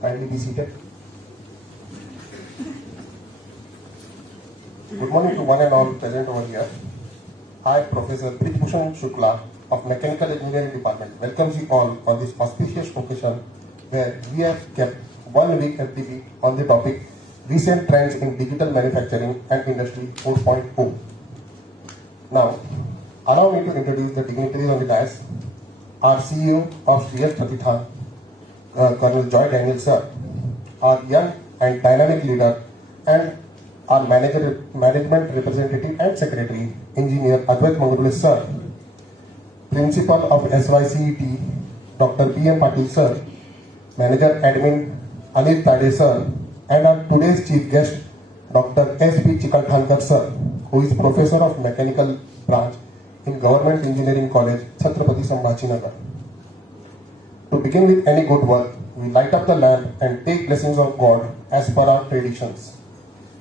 Kindly be seated. Good morning to one and all present over here. I, Professor Bhushan Shukla of Mechanical Engineering Department, welcomes you all on this auspicious occasion where we have kept 1 week FDP on the topic Recent Trends in Digital Manufacturing and Industry 4.0. Now, allow me to introduce the dignitaries on the dais. Our CEO of Shriyas Pratithan, Colonel Joy Daniel sir, our young and dynamic leader, and our management representative and secretary, Engineer Advait Mangulis sir, Principal of SYCET, Dr. B.M. Patil sir, Manager Admin Anil Tade sir, and our today's chief guest, Dr. S.P. Chikalthankar sir, who is Professor of Mechanical Branch in Government Engineering College, Chhatrapati Sambhajinagar. To begin with any good work, we light up the lamp and take blessings of God as per our traditions.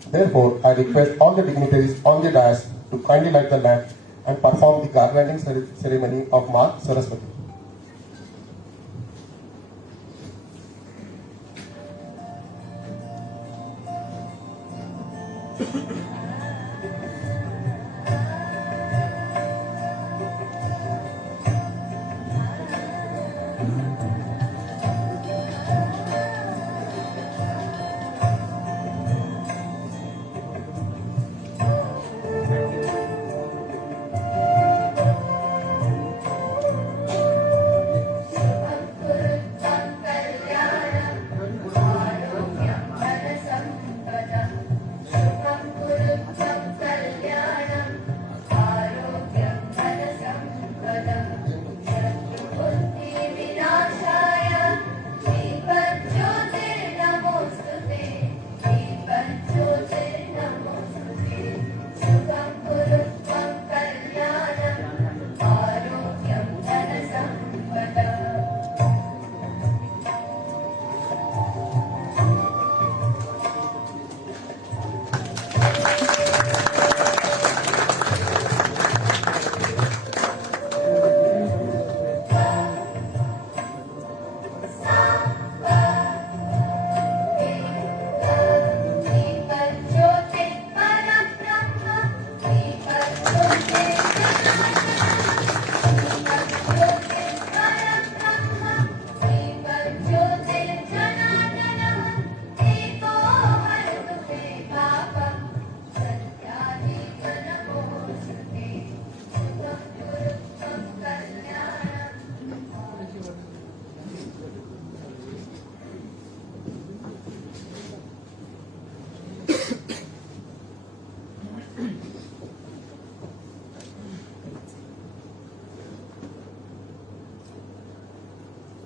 Therefore, I request all the dignitaries on the dais to kindly light the lamp and perform the garlanding ceremony of Ma Saraswati.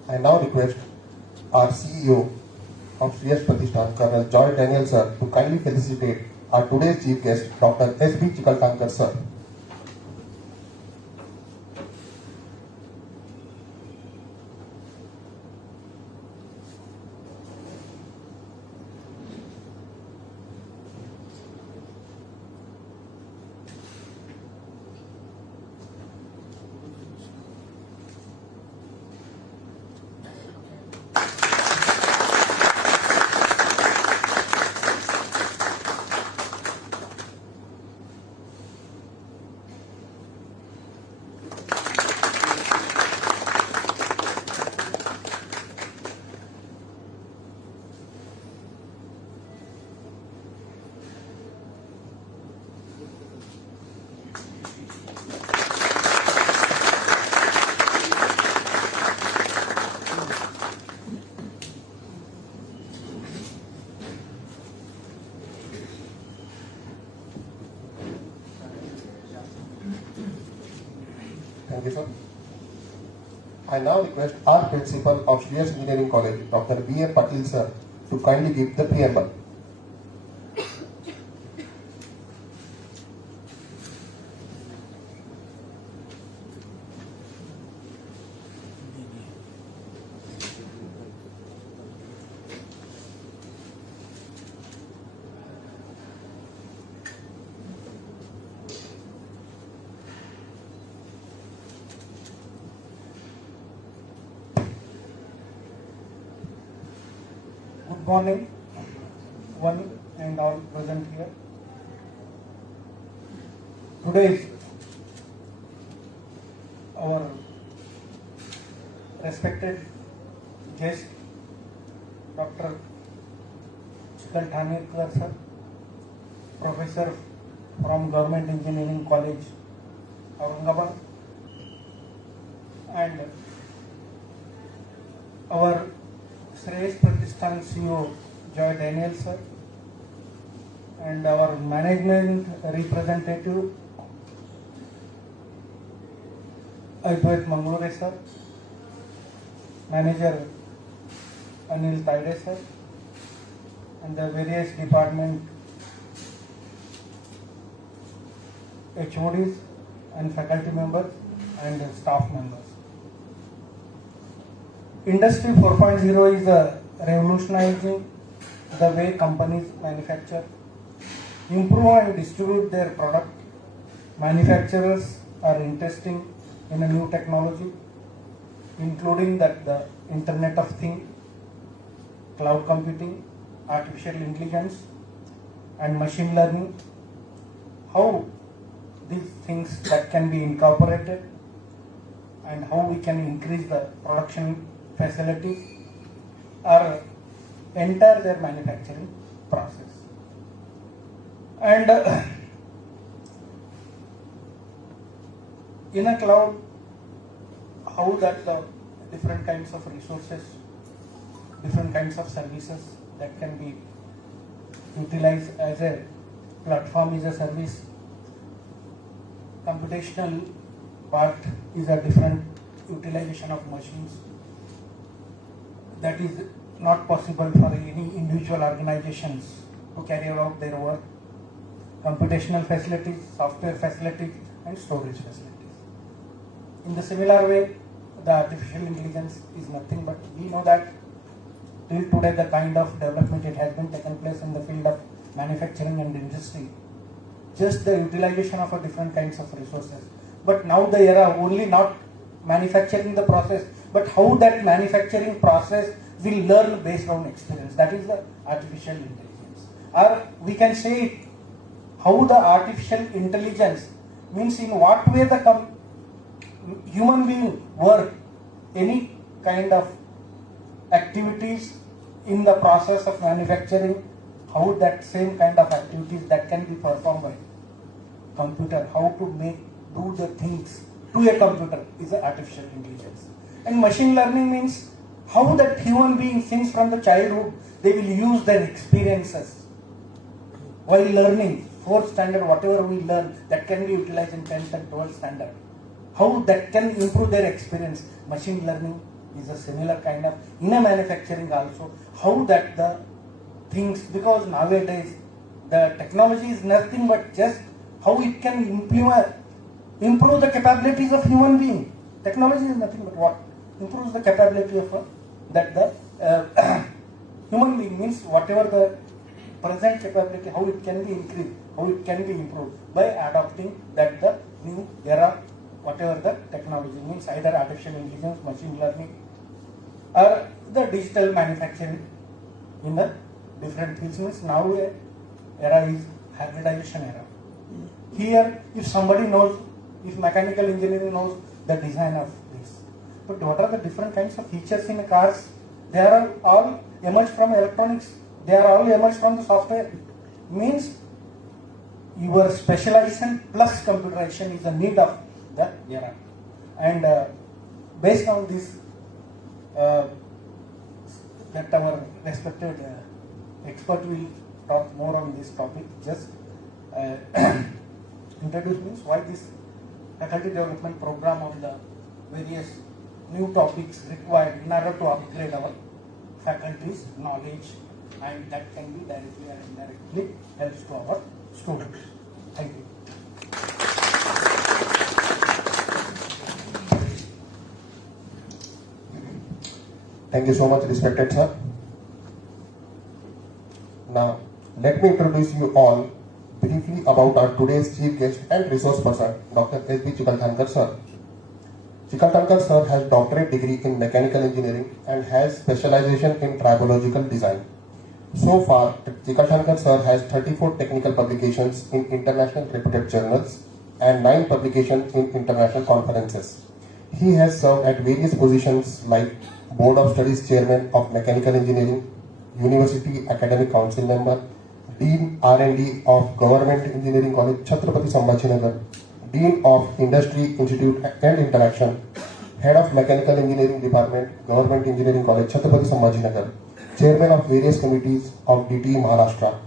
I now request our CEO of Shriyas Pratithan, Colonel Joy Daniel sir, to kindly felicitate our today's chief guest, Dr. S.B. Chikalthankar sir. Thank you, sir. I now request our principal of Shriyas Engineering College, Dr. B.M. Patil sir, to kindly give the preamble. Good morning, one and all present here. Today is our respected guest, Dr. Chikal Thanirkar sir, Professor from Government Engineering College, Aurangabad, and our Shreyas Pratishthan CEO, Joy Daniel sir, and our management representative, Advait Mangalore sir, manager Anil Taide sir, and the various department HODs and faculty members and staff members. Industry 4.0 is revolutionizing the way companies manufacture, improve and distribute their product. Manufacturers are investing in a new technology, including that the Internet of Things, cloud computing, artificial intelligence, and machine learning. How these things that can be incorporated and how we can increase the production facilities or enter their manufacturing process. And in a cloud, how that the different kinds of resources, different kinds of services that can be utilized as a platform is a service. Computational part is a different utilization of machines that is not possible for any individual organizations to carry out their work. Computational facilities, software facilities, and storage facilities. In the similar way, the artificial intelligence is nothing but we know that till today the kind of development it has been taken place in the field of manufacturing and industry, just the utilization of a different kinds of resources. But now the era only not manufacturing the process, but how that manufacturing process will learn based on experience. That is the artificial intelligence. Or we can say it, how the artificial intelligence means in what way the human being work, any kind of activities in the process of manufacturing, how that same kind of activities that can be performed by computer, how to do the things to a computer is the artificial intelligence. And machine learning means how that human being since from the childhood they will use their experiences while learning. 4th standard, whatever we learn, that can be utilized in 10th and 12th standard. How that can improve their experience. Machine learning is a similar kind of, in a manufacturing also, how that the things, because nowadays the technology is nothing but just how it can improve the capabilities of human being. Technology is nothing but what? Improves the capability of human being, means whatever the present capability, how it can be increased, how it can be improved by adopting that the new era, whatever the technology means, either artificial intelligence, machine learning, or the digital manufacturing in the different fields. Means now era is hybridization era. Here, if somebody knows, if mechanical engineering knows the design of this, but what are the different kinds of features in cars? They are all emerged from electronics. They are all emerged from the software. Means your specialization plus computerization is the need of the era. And based on this, that our respected expert will talk more on this topic. Just introduce means why this faculty development program on the various new topics required in order to upgrade our faculty's knowledge, and that can be directly or indirectly helps to our students. Thank you. Thank you so much, respected sir. Now, let me introduce you all briefly about our today's chief guest and resource person, Dr. S.B. Chikal sir. Chikal sir has doctorate degree in mechanical engineering and has specialization in tribological design. So far, Jikashankar sir has 34 technical publications in international reputed journals and 9 publications in international conferences. He has served at various positions like Board of Studies Chairman of Mechanical Engineering, University Academic Council Member, Dean R&D of Government Engineering College, Chhatrapati Sambhajinagar, Dean of Industry Institute and Interaction, Head of Mechanical Engineering Department, Government Engineering College, Chhatrapati Sambhajinagar, Chairman of various committees of DTE Maharashtra,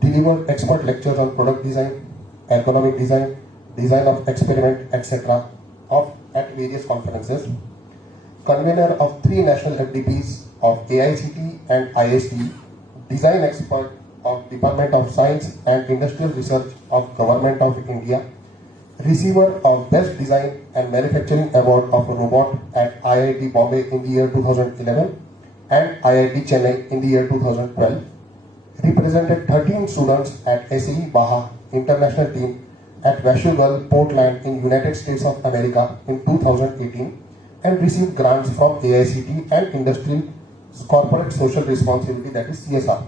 delivered expert lectures on product design, ergonomic design, design of experiment, etc. at various conferences, convener of 3 national FDPs of AICT and IST, design expert of Department of Science and Industrial Research of Government of India, receiver of Best Design and Manufacturing Award of a Robot at IIT Bombay in the year 2011 and IIT Chennai in the year 2012, represented 13 students at SAE Baha International Team at Vaishnagal, Portland in United States of America in 2018 and received grants from AICT and Industrial Corporate Social Responsibility, that is CSR.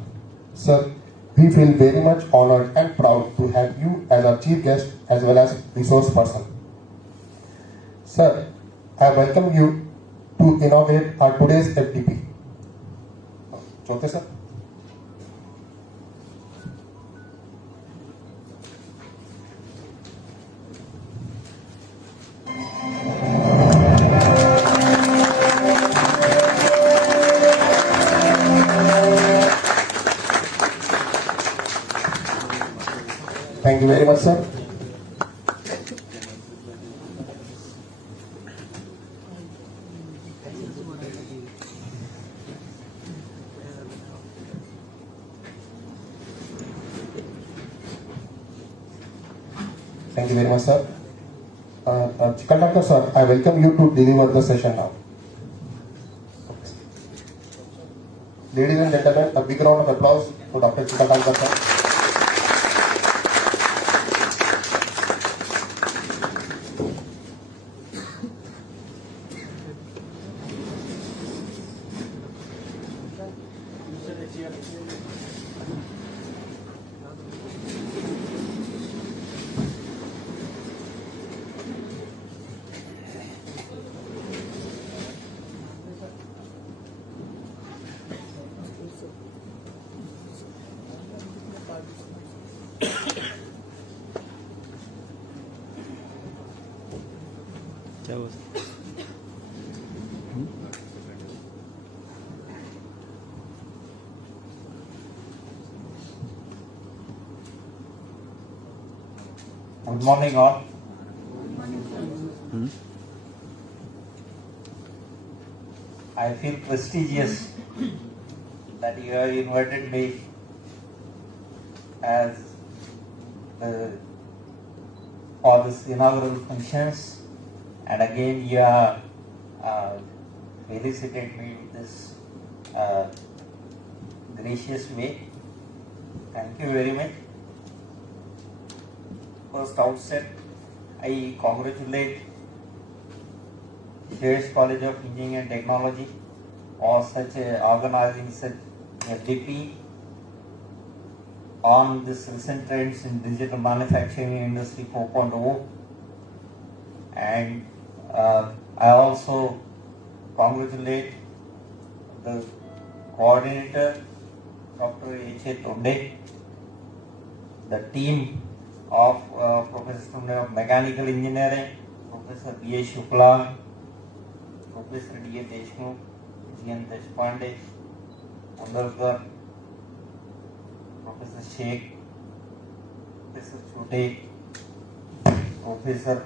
Sir, we feel very much honored and proud to have you as our chief guest as well as resource person. Sir, I welcome you to inaugurate our today's FDP. Chote sir. Thank you very much, sir. Thank you very much, sir. Conductor, sir, I welcome you to deliver the session now. Ladies and gentlemen, a big round of applause to Dr. Chikatankar, sir. Good morning all. I feel prestigious that you have invited me as for this inaugural functions, and again you have felicited me with this gracious way. Thank you very much. First outset, I congratulate Shares College of Engineering and Technology for organizing such FDP on this recent trends in digital manufacturing industry 4.0, and I also congratulate the coordinator Dr. H.A. Tonde, the team of Professor Tonde of Mechanical Engineering, Professor B.A. Shukla, Professor D.A. Deshmukh, G.N. Deshpande, Andalkar, Professor Sheikh, Professor Chote, Professor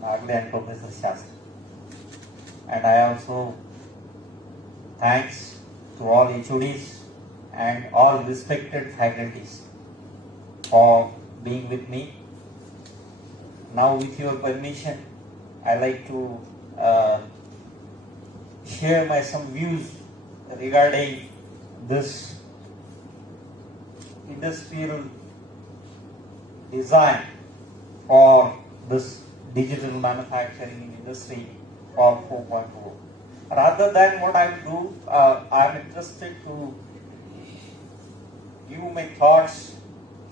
Nagle and Professor Shastri. And I also thanks to all HODs and all respected faculties for being with me. Now with your permission, I like to share my some views regarding this industrial design for this digital manufacturing industry for 4.0. Rather than what I will do, I am interested to give my thoughts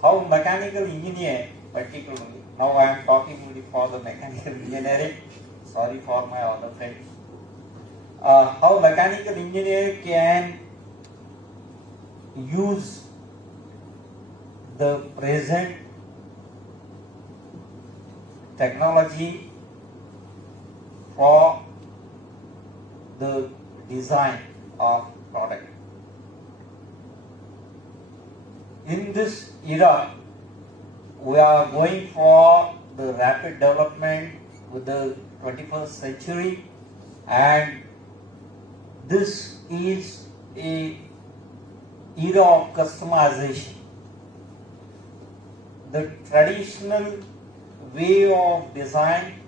how mechanical engineer particularly, now I am talking only for the mechanical engineering, sorry for my other friends, how mechanical engineer can use the present technology for the design of product. In this era, we are going for the rapid development with the 21st century, and this is a era of customization. The traditional way of design,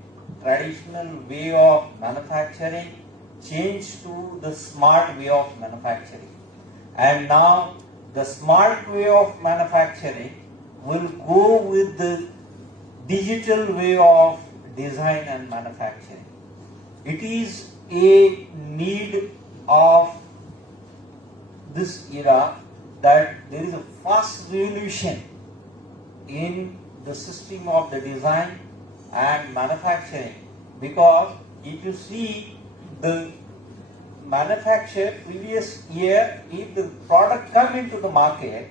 traditional way of manufacturing changed to the smart way of manufacturing. And now the smart way of manufacturing will go with the digital way of design and manufacturing. It is a need of this era that there is a fast revolution in the system of the design and manufacturing, because if you see the manufacture previous year, if the product come into the market,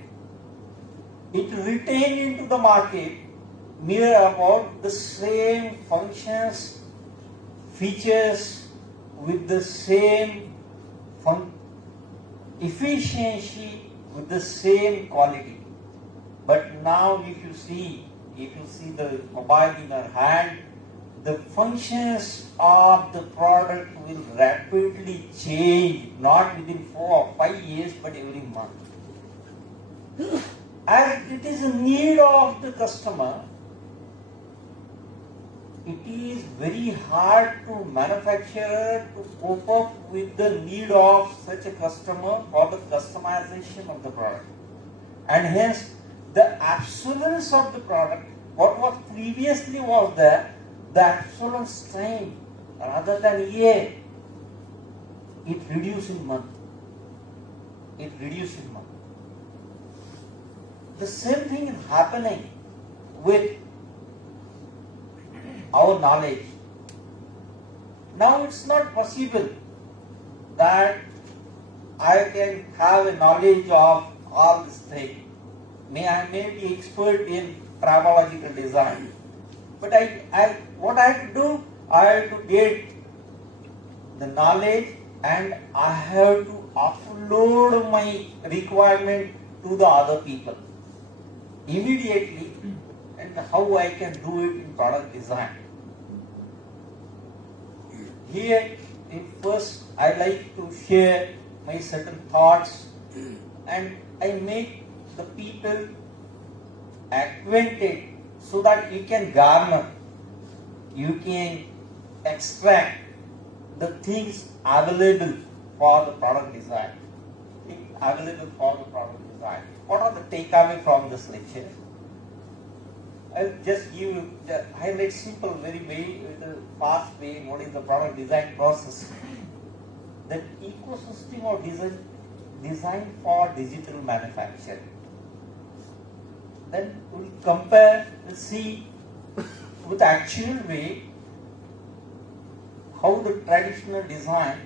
it retain into the market near about the same functions, features with the same efficiency, with the same quality. But now if you see the mobile in our hand, the functions of the product will rapidly change, not within 4 or 5 years, but every month. As it is a need of the customer, it is very hard to manufacturer to cope up with the need of such a customer for the customization of the product. And hence, the absolence of the product, what was previously was there, the absolence time rather than year, it reduced in month. It reduced in month. The same thing is happening with our knowledge. Now it's not possible that I can have a knowledge of all these things. I may be expert in tribological design, but what I have to do, I have to get the knowledge and I have to upload my requirement to the other people immediately, and how I can do it in product design. Here, first I like to share my certain thoughts, and I make the people acquainted so that you can garner, you can extract the things available for the product design. What are the takeaway from this lecture? I'll just give you the highlight simple, very with a fast way, what is the product design process. The ecosystem of design for digital manufacturing. Then we'll compare, we'll see with the actual way how the traditional design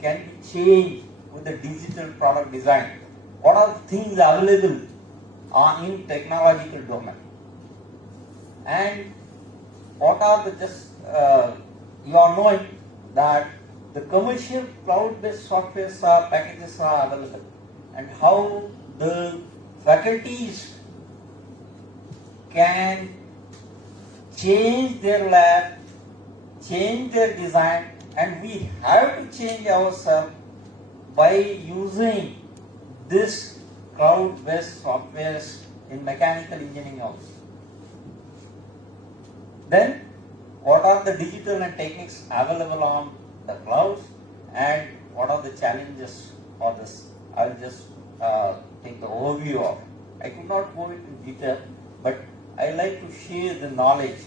can be changed with the digital product design. What are the things available in technological domain? And what are the you are knowing that the commercial cloud-based software packages are available, and how the faculties can change their lab, change their design, and we have to change ourselves by using this cloud-based softwares in mechanical engineering also. Then, what are the digital and techniques available on the clouds, and what are the challenges for this? I will just take the overview of. I could not go into detail, but I like to share the knowledge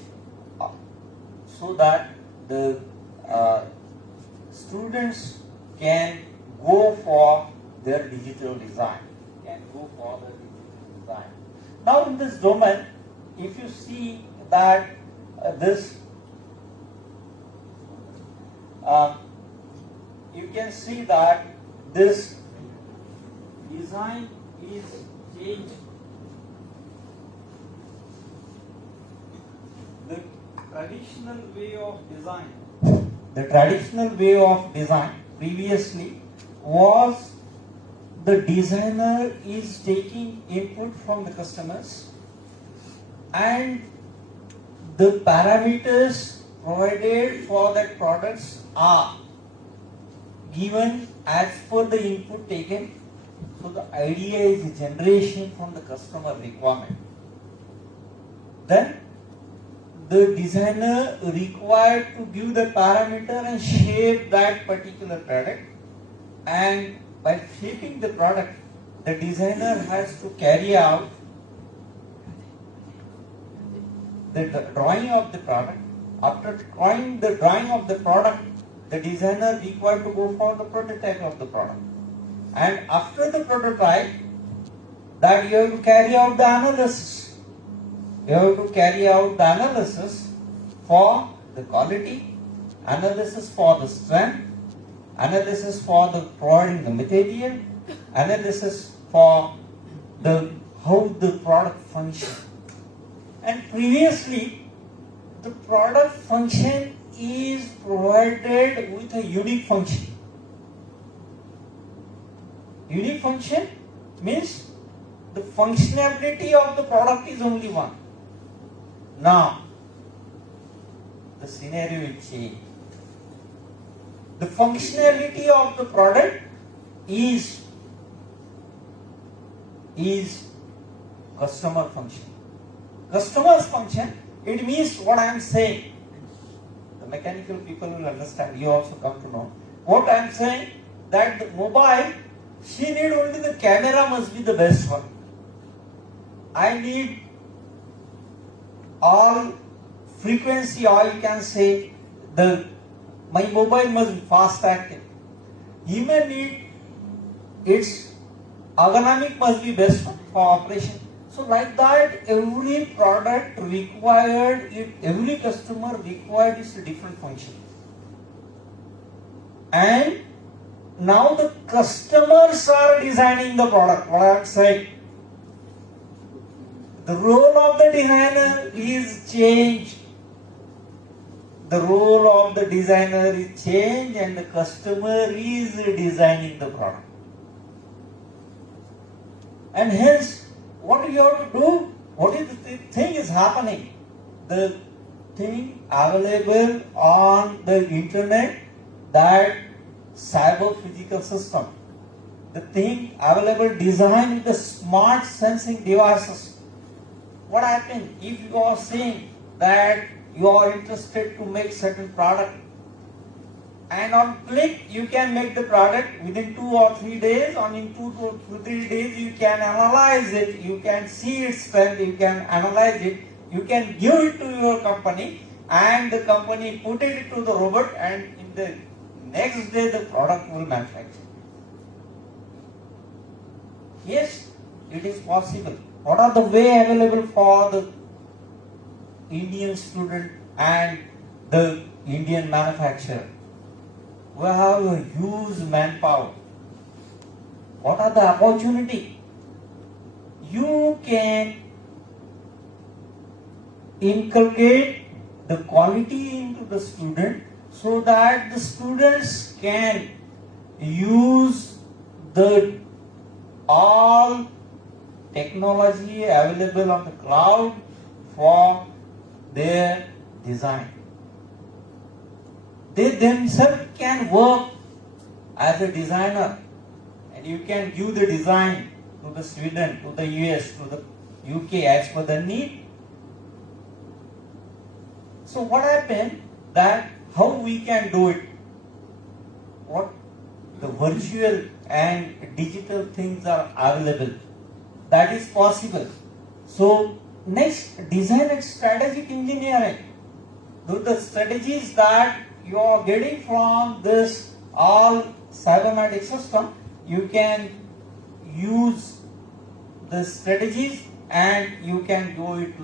so that the students can go for their digital design. design. Now in this domain, if you see that you can see that this design is changed. The traditional way of design previously was the designer is taking input from the customers and the parameters provided for that products are given as per the input taken. So the idea is generation from the customer requirement. Then the designer required to give the parameter and shape that particular product, and by shaping the product, the designer has to carry out the drawing of the product. After drawing the drawing of the product, the designer required to go for the prototype of the product. And after the prototype, that you have to carry out the analysis. You have to carry out the analysis for the quality, analysis for the strength, analysis for the providing the material, analysis for the how the product functions. And previously, the product function is provided with a unique function. Unique function means the functionality of the product is only one. Now, the scenario will change. The functionality of the product is customer function. Customer's function, it means what I am saying. The mechanical people will understand, you also come to know. What I am saying, that the mobile, she need only the camera must be the best one. I need all frequency, or you can say my mobile must be fast active. He may need its ergonomic must be best for operation. So like that, every product required, every customer required is a different function. And now the customers are designing the product. What I am saying, the role of the designer is changed. The role of the designer is changed and the customer is designing the product. And hence, what do you have to do? What is the thing is happening? The thing available on the internet, that cyber physical system, the thing available designed with the smart sensing devices. What happens if you are saying that you are interested to make certain product, and on click you can make the product within 2 or 3 days, or in 2 to 3 days you can analyze it, you can see its strength, you can analyze it, you can give it to your company, and the company put it to the robot, and in the next day the product will manufacture. Yes, it is possible. What are the way available for the Indian student and the Indian manufacturer? We have a huge manpower. What are the opportunity? You can inculcate the quality into the student so that the students can use the all technology available on the cloud for their design. They themselves can work as a designer, and you can give the design to the Sweden, to the US, to the UK as per the need. So what happened that how we can do it? What the virtual and digital things are available. That is possible. So next, design and strategic engineering. The strategies that you are getting from this all cybernetic system, you can use the strategies and you can give it to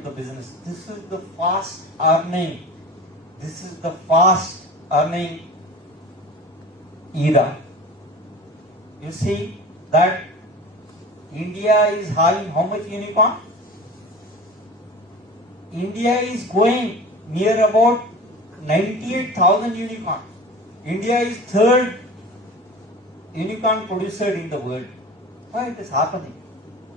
the business. This is the fast earning. This is the fast earning era. You see that India is having how much unicorn? India is going near about 98,000 unicorns. India is third unicorn producer in the world. Why it is happening?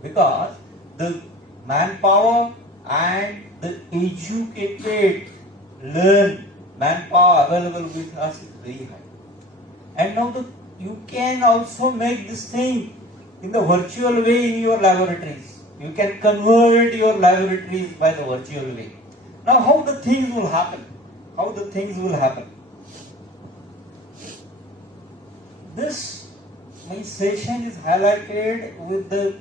Because the manpower and the educated learn manpower available with us is very high. And now you can also make this thing in the virtual way in your laboratories. You can convert your laboratories by the virtual way. Now how the things will happen? How the things will happen? This my session is highlighted with the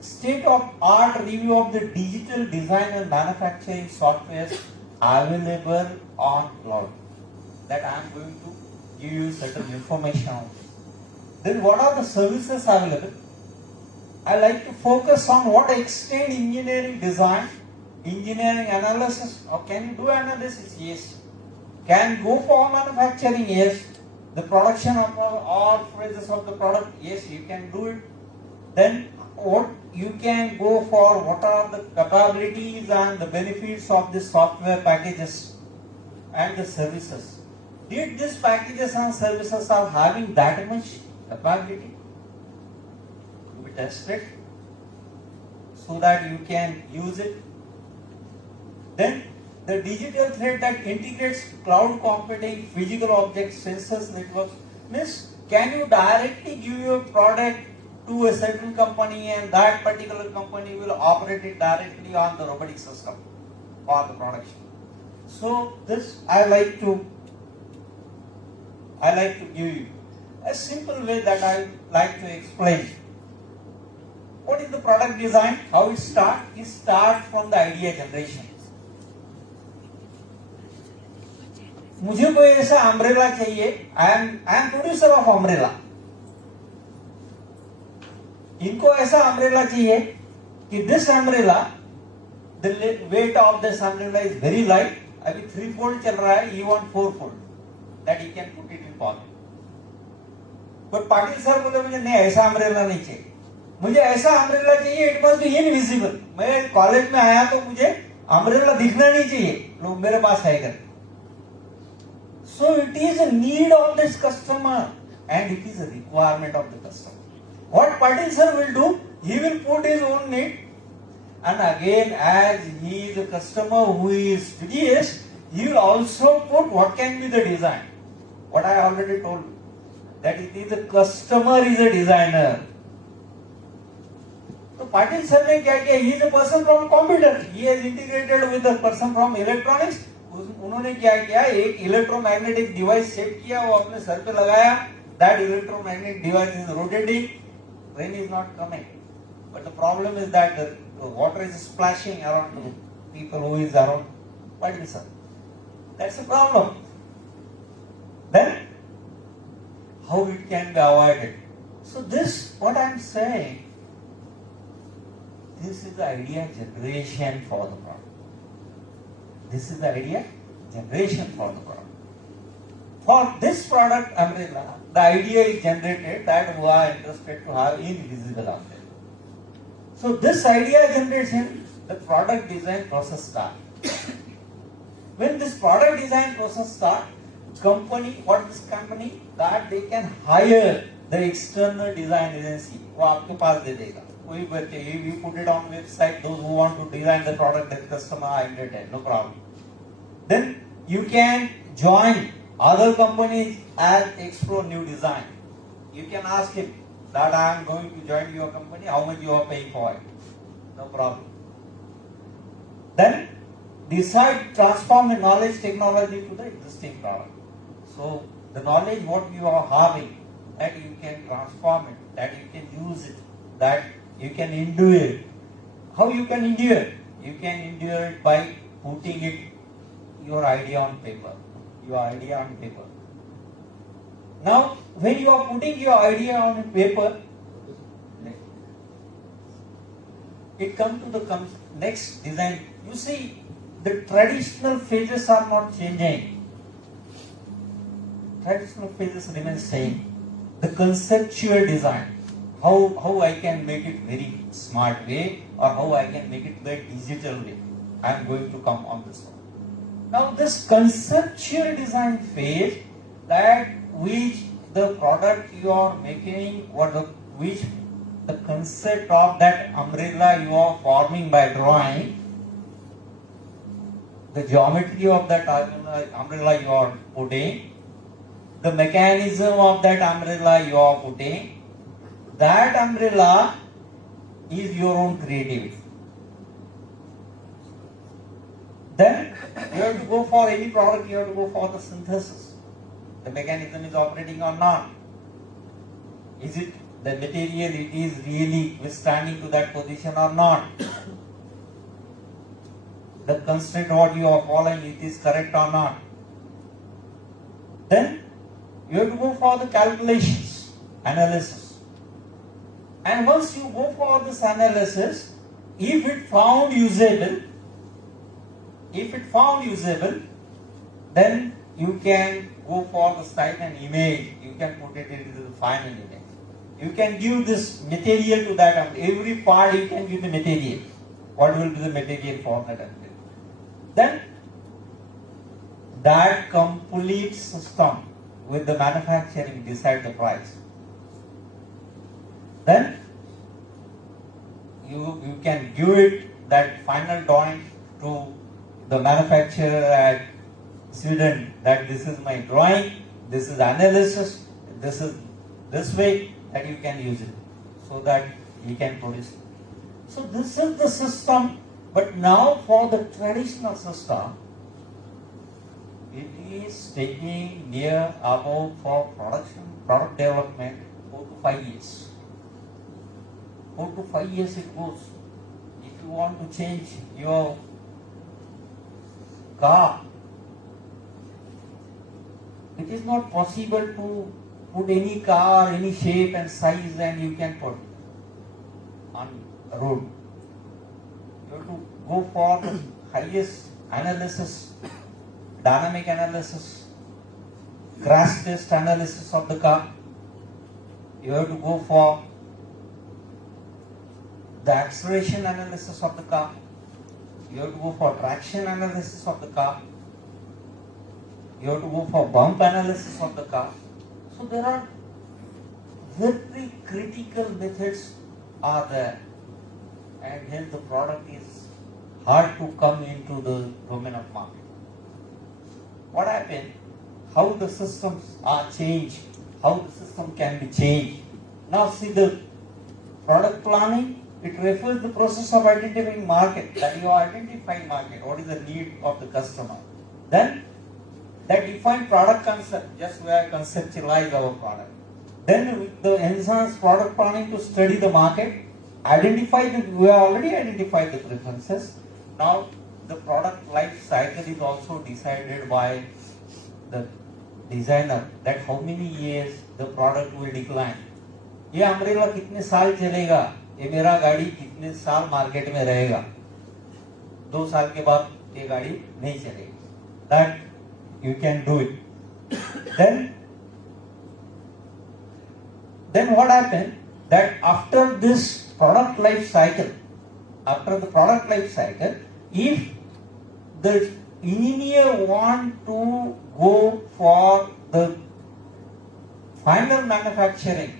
state-of-art review of the digital design and manufacturing softwares available on cloud. That I am going to give you certain information on. Then what are the services available? I like to focus on what extent engineering design, engineering analysis, or can you do analysis? Yes. Can go for manufacturing? Yes. The production of all phases of the product? Yes, you can do it. Then what you can go for, what are the capabilities and the benefits of the software packages and the services? Did these packages and services are having that much capability? We test it so that you can use it. Then the digital thread that integrates cloud computing, physical objects, sensors, networks. Means, can you directly give your product to a certain company and that particular company will operate it directly on the robotic system or the production? So this I like to give you a simple way that I like to explain. What is the product design? How it starts? It starts from the idea generation. मुझे कोई ऐसा umbrella चाहिए. I am producer of umbrella. इनको ऐसा umbrella चाहिए कि this umbrella, the weight of this umbrella is very light. अभी 3 fold चल रहा है, you want 4 fold, that you can put it in pocket. But Patil sir बोले मुझे नहीं, ऐसा अम्ब्रेला नहीं चाहिए, मुझे ऐसा अम्ब्रेला चाहिए, इट मस्ट बी इनविजिबल. मैं कॉलेज में आया तो मुझे अम्ब्रेला दिखना नहीं चाहिए, लोग मेरे पास है कर. So it is a need of this customer and it is a requirement of the customer. What Patil sir will do, he will put his own need, and again as he is a customer who is studious, he will also put what can be the design. What I already told you, that it is the customer is a designer. So Patil sir ने क्या किया? He is a person from computer. He has integrated with the person from electronics. उन्होंने क्या किया? एक electromagnetic device set किया, वो अपने सर पे लगाया. That electromagnetic device is rotating. Rain is not coming, but the problem is that the water is splashing around the people who is around. What is that's the problem. Then how it can be avoided? So this what I am saying, this is the idea generation for the problem. This is the idea generation for the product. For this product umbrella, the idea is generated that we are interested to have invisible umbrella. So this idea generation, the product design process starts. When this product design process starts, what is company? That they can hire the external design agency. वो आपके पास दे देगा. कोई बच्चे, you put it on website, those who want to design the product that customer are entertained, no problem. Then you can join other companies and explore new design. You can ask him that I am going to join your company, how much you are paying for it, no problem. Then decide transform the knowledge technology to the existing product. So the knowledge what you are having, that you can transform it, that you can use it, that you can endure it. How you can endure? You can endure it by putting your idea on paper. Your idea on paper. Now, when you are putting your idea on paper, it comes to the next design. You see, the traditional phases are not changing. Traditional phases remain same. The conceptual design, how I can make it very smart way, or how I can make it very digital way. I am going to come on this one. Now this conceptual design phase, that which the product you are making, which the concept of that umbrella you are forming by drawing, the geometry of that umbrella you are putting, the mechanism of that umbrella you are putting, that umbrella is your own creativity. Then you have to go for any product, you have to go for the synthesis. The mechanism is operating or not. Is it the material, it is really withstanding to that position or not? The constraint what you are following, it is correct or not? Then you have to go for the calculations, analysis. And once you go for this analysis, if it found usable, then you can go for the style and image. You can put it into the final image. You can give this material to that. Every part you can give the material. What will be the material for that? Then that complete system with the manufacturing decide the price. Then you can give it that final drawing to the manufacturer at Sweden, that this is my drawing, this is analysis, this is this way that you can use it, so that you can produce it. So this is the system, but now for the traditional system, it is taking near about for product development 4 to 5 years. 4 to 5 years it goes. If you want to change your car, it is not possible to put any car, any shape and size and you can put on the road. You have to go for the highest analysis, dynamic analysis, crash test analysis of the car. You have to go for the acceleration analysis of the car. You have to go for traction analysis of the car. You have to go for bump analysis of the car. So there are very critical methods are there, and hence the product is hard to come into the domain of market. What happened? How the systems are changed? How the system can be changed? Now see, the product planning, it refers the process of identifying market, that you are identifying market, what is the need of the customer. Then that define product concept, just we are conceptualize our product. Then with the enhanced product planning to study the market, we have already identified the preferences. Now the product life cycle is also decided by the designer, that how many years the product will decline. ये umbrella कितने साल चलेगा, ये मेरा गाड़ी कितने साल market में रहेगा, 2 साल के बाद ये गाड़ी नहीं चलेगी. That you can do it. Then what happened? That after this product life cycle, if the engineer want to go for the final manufacturing,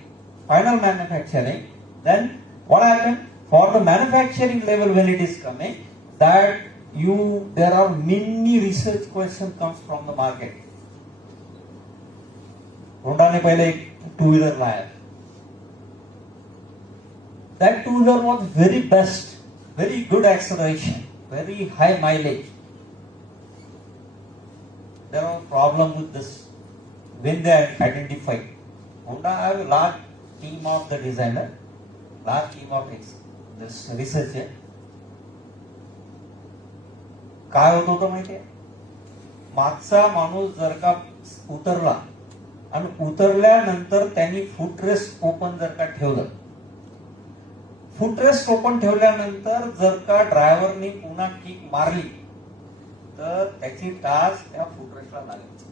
then what happened? For the manufacturing level when it is coming, that there are many research questions comes from the market. Honda ने पहले एक 2-wheeler लाया. That 2-wheeler was very best, very good acceleration, very high mileage. There was a problem with this when they identified. Honda have a large team of the designer, large team of this researcher. काय होत होतं माहितीये, मागचा माणूस जर का उतरला आणि उतरल्यानंतर त्यांनी फुट रेस्ट ओपन जर का ठेवलं, फुटरेस्ट ओपन ठेवल्यानंतर जर का ड्रायव्हरनी पुन्हा किक मारली तर त्याची टाच त्या फुटरेस्टला लागायची.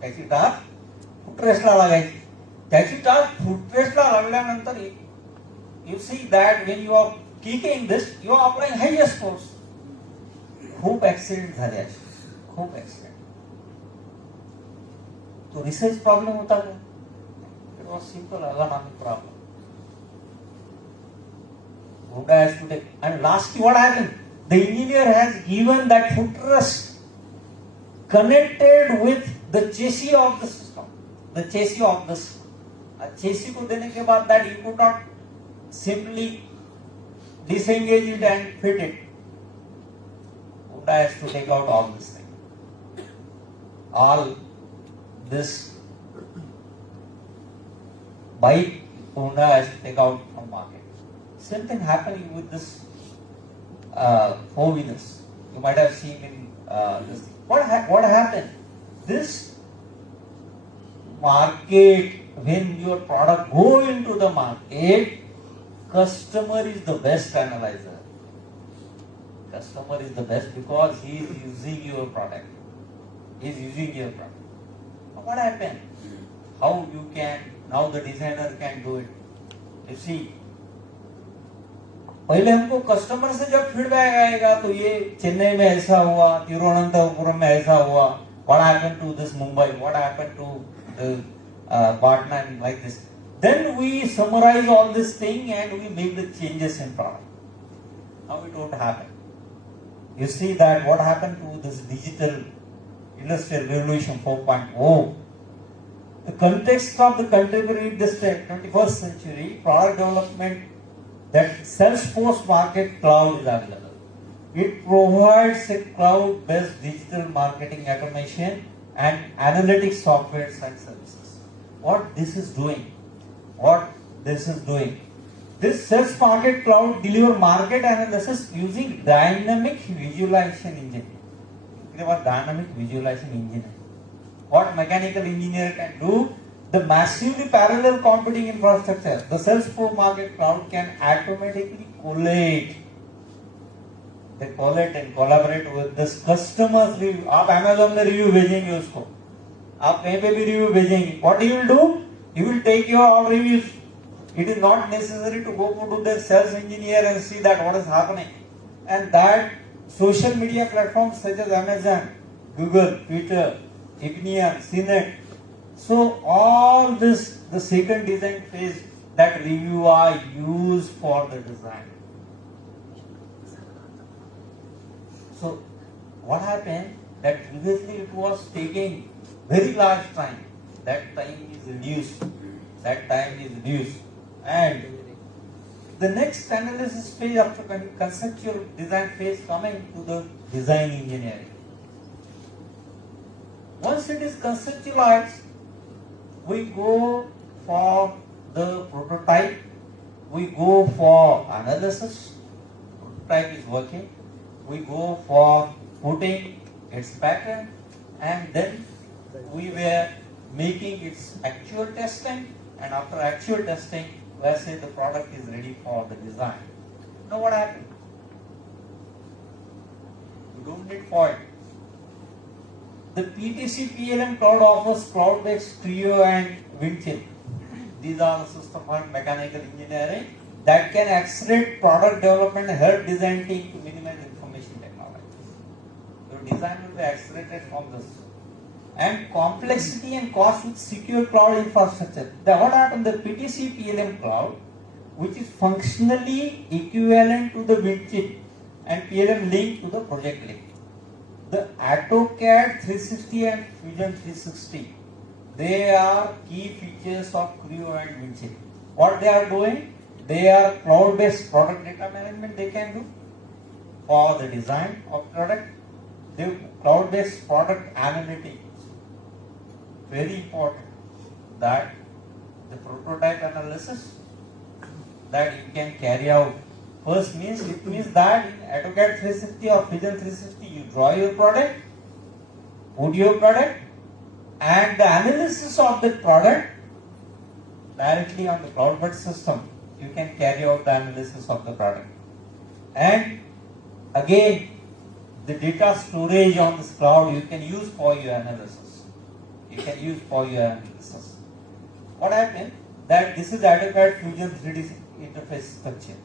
त्याची टाच फुटरेस्टला लागायची. त्याची टाच फुटरेस्टला लागल्यानंतर you see that when you are kicking this you are applying highest force. खूप ऍक्सिडेंट झाले असे, खूप ऍक्सिडेंट. तो रिसर्च प्रॉब्लेम होता का? It was simple ergonomic problem. Honda has to take, and lastly what happened? The engineer has given that footrest connected with the chassis of the system. The chassis of the system. Chassis को देने के बाद that you could not simply disengage it and fit it. Honda has to take out all this thing. All this bike Honda has to take out from market. Same thing happening with this four-wheelers. You might have seen in this. What happened? This market, when your product go into the market, customer is the best analyzer. Customer is the best because he is using your product. He is using your product. Now what happened? How you can, now the designer can do it. You see, पहले हमको customer से जब feedback आएगा तो ये चेन्नई में ऐसा हुआ, तिरुवनंतपुरम में ऐसा हुआ, what happened to this Mumbai, what happened to the Patna, like this. Then we summarize all this thing and we make the changes in product. Now it won't happen. You see that what happened to this digital industrial revolution 4.0. The context of the contemporary this 21st century product development, that Salesforce Market Cloud is available. It provides a cloud-based digital marketing automation and analytics software and services. What this is doing? This Sales Market Cloud deliver market analysis using dynamic visualization engine. It was dynamic visualization engine. What mechanical engineer can do? The massively parallel computing infrastructure, the Salesforce Market Cloud can automatically collate and collaborate with this customer's review. आप Amazon में review भेजेंगे उसको, आप कहीं पे भी review भेजेंगे. What he will do? He will take your all reviews. It is not necessary to go to the sales engineer and see that what is happening. And that social media platforms such as Amazon, Google, Twitter, Ignian, CNET. So all this, the second design phase, that review are used for the design. So what happened? That previously it was taking very large time. That time is reduced. And the next analysis phase after conceptual design phase coming to the design engineering. Once it is conceptualized, we go for the prototype, we go for analysis, prototype is working, we go for putting its pattern, and then we were making its actual testing, and after actual testing, we say the product is ready for the design. Now what happened? You don't need for it. The PTC PLM cloud offers cloud-based Creo and Windchill. These are the system for mechanical engineering that can accelerate product development and help design team to minimize information technology. Your design will be accelerated from this. And complexity and cost with secure cloud infrastructure. What happened? The PTC PLM cloud, which is functionally equivalent to the Windchill and PLM link to the project link. The AutoCAD 360 and Fusion 360, they are key features of Creo and Windchill. What they are doing? They are cloud-based product data management they can do for the design of product. They cloud-based product analytics. Very important that the prototype analysis that you can carry out. First it means that in AutoCAD 360 or Fusion 360 you draw your product, put your product, and the analysis of the product directly on the cloud-based system you can carry out the analysis of the product. And again, the data storage on this cloud you can use for your analysis. What happened? That this is AutoCAD Fusion 3D interface structure.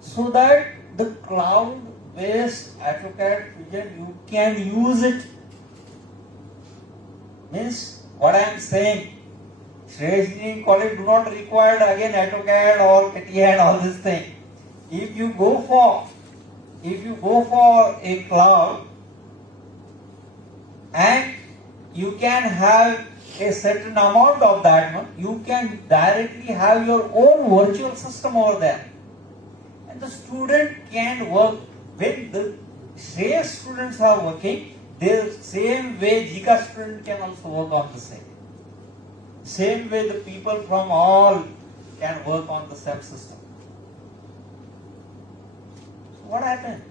So that the cloud-based AutoCAD Fusion, you can use it. Means what I am saying, Engineering College do not require again AutoCAD or CATIA and all this thing. If you go for a cloud and you can have a certain amount of that one, you can directly have your own virtual system over there. And the student can work. When the SHREYAS students are working, the same way JICA student can also work on the same. Same way the people from all can work on the same system. So what happened?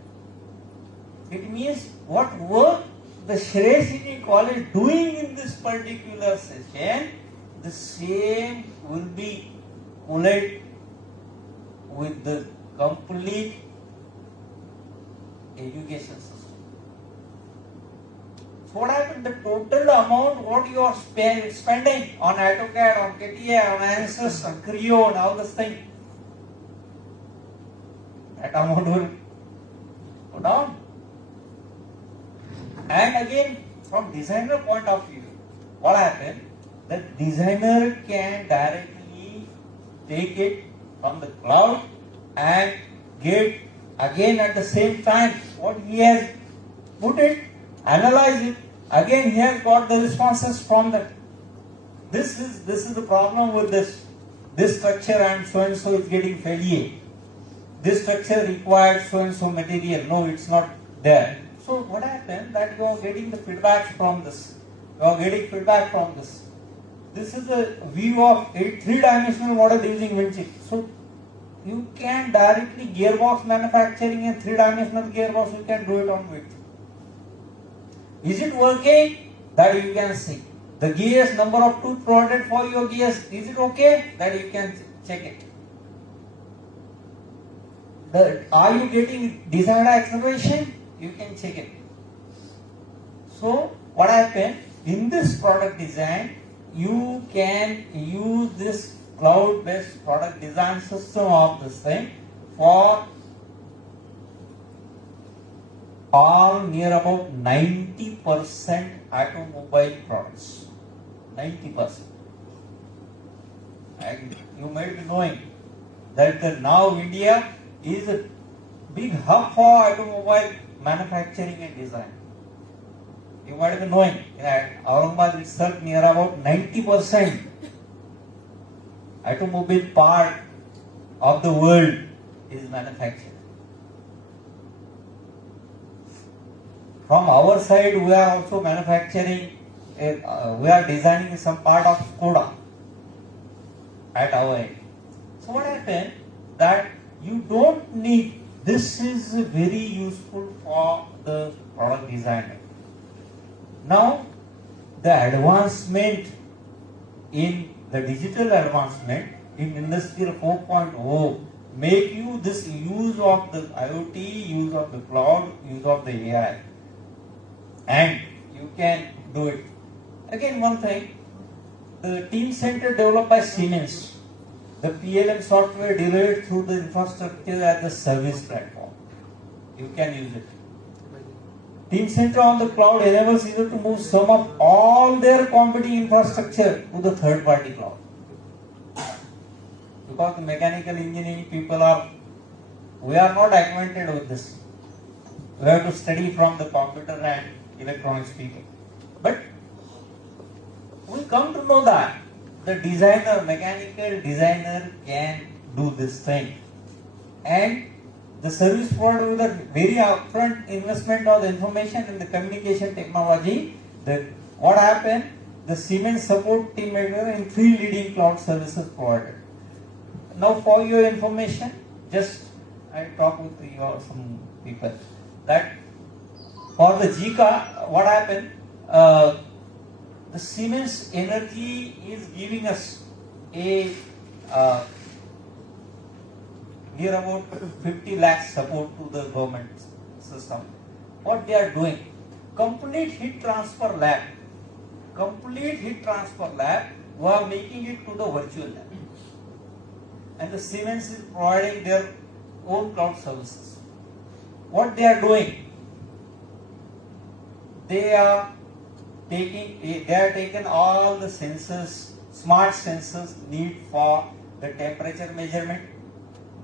It means what work the SHREYAS College doing in this particular session, the same will be collated with the complete education system. So what happened? The total amount what you are spending on AutoCAD, on CATIA, on ANSYS, on Creo and all this thing, that amount will go down. And again, from designer point of view, what happened? The designer can directly take it from the cloud and get again at the same time what he has put it, analyze it, again he has got the responses from that. This is the problem with this structure, and so is getting failure. This structure required so and so material. No, it's not there. So what happened? That you are getting the feedback from this. This is a view of a three-dimensional model using windshield. So you can directly gearbox manufacturing a three-dimensional gearbox. You can do it on width. Is it working? That you can see. The gears, number of tooth provided for your gears, is it okay? That you can check it. Are you getting desired acceleration? You can check it. So what happened? In this product design, you can use this cloud-based product design system of this thing for all near about 90% automobile products. 90%. And you might be knowing that now India is a big hub for automobile manufacturing and design. You might be knowing that Aurangabad itself near about 90% automobile part of the world is manufactured. From our side, we are also manufacturing, we are designing some part of Skoda at our end. So what happened? That you don't need, this is very useful for the product designer. Now, the advancement in the digital advancement in Industry 4.0 make you this use of the IoT, use of the cloud, use of the AI. And you can do it. Again, one thing, the team center developed by Siemens, the PLM software delivered through the infrastructure as the service platform. You can use it. Team center on the cloud enables user to move some of all their competing infrastructure to the third party cloud. Because the mechanical engineering people we are not acquainted with this. We have to study from the computer and electronics people. But we come to know that the designer, mechanical designer can do this thing. And the service provider with a very upfront investment of the information and the communication technology, what happened? The Siemens support team member in 3 leading cloud services provided. Now for your information, just I talk with some people that for the JICA, what happened? The Siemens Energy is giving us a uh, near about 50 lakhs support to the government system. What they are doing? Complete heat transfer lab. We are making it to the virtual lab. And the Siemens is providing their own cloud services. What they are doing? They are taken all the sensors, smart sensors need for the temperature measurement,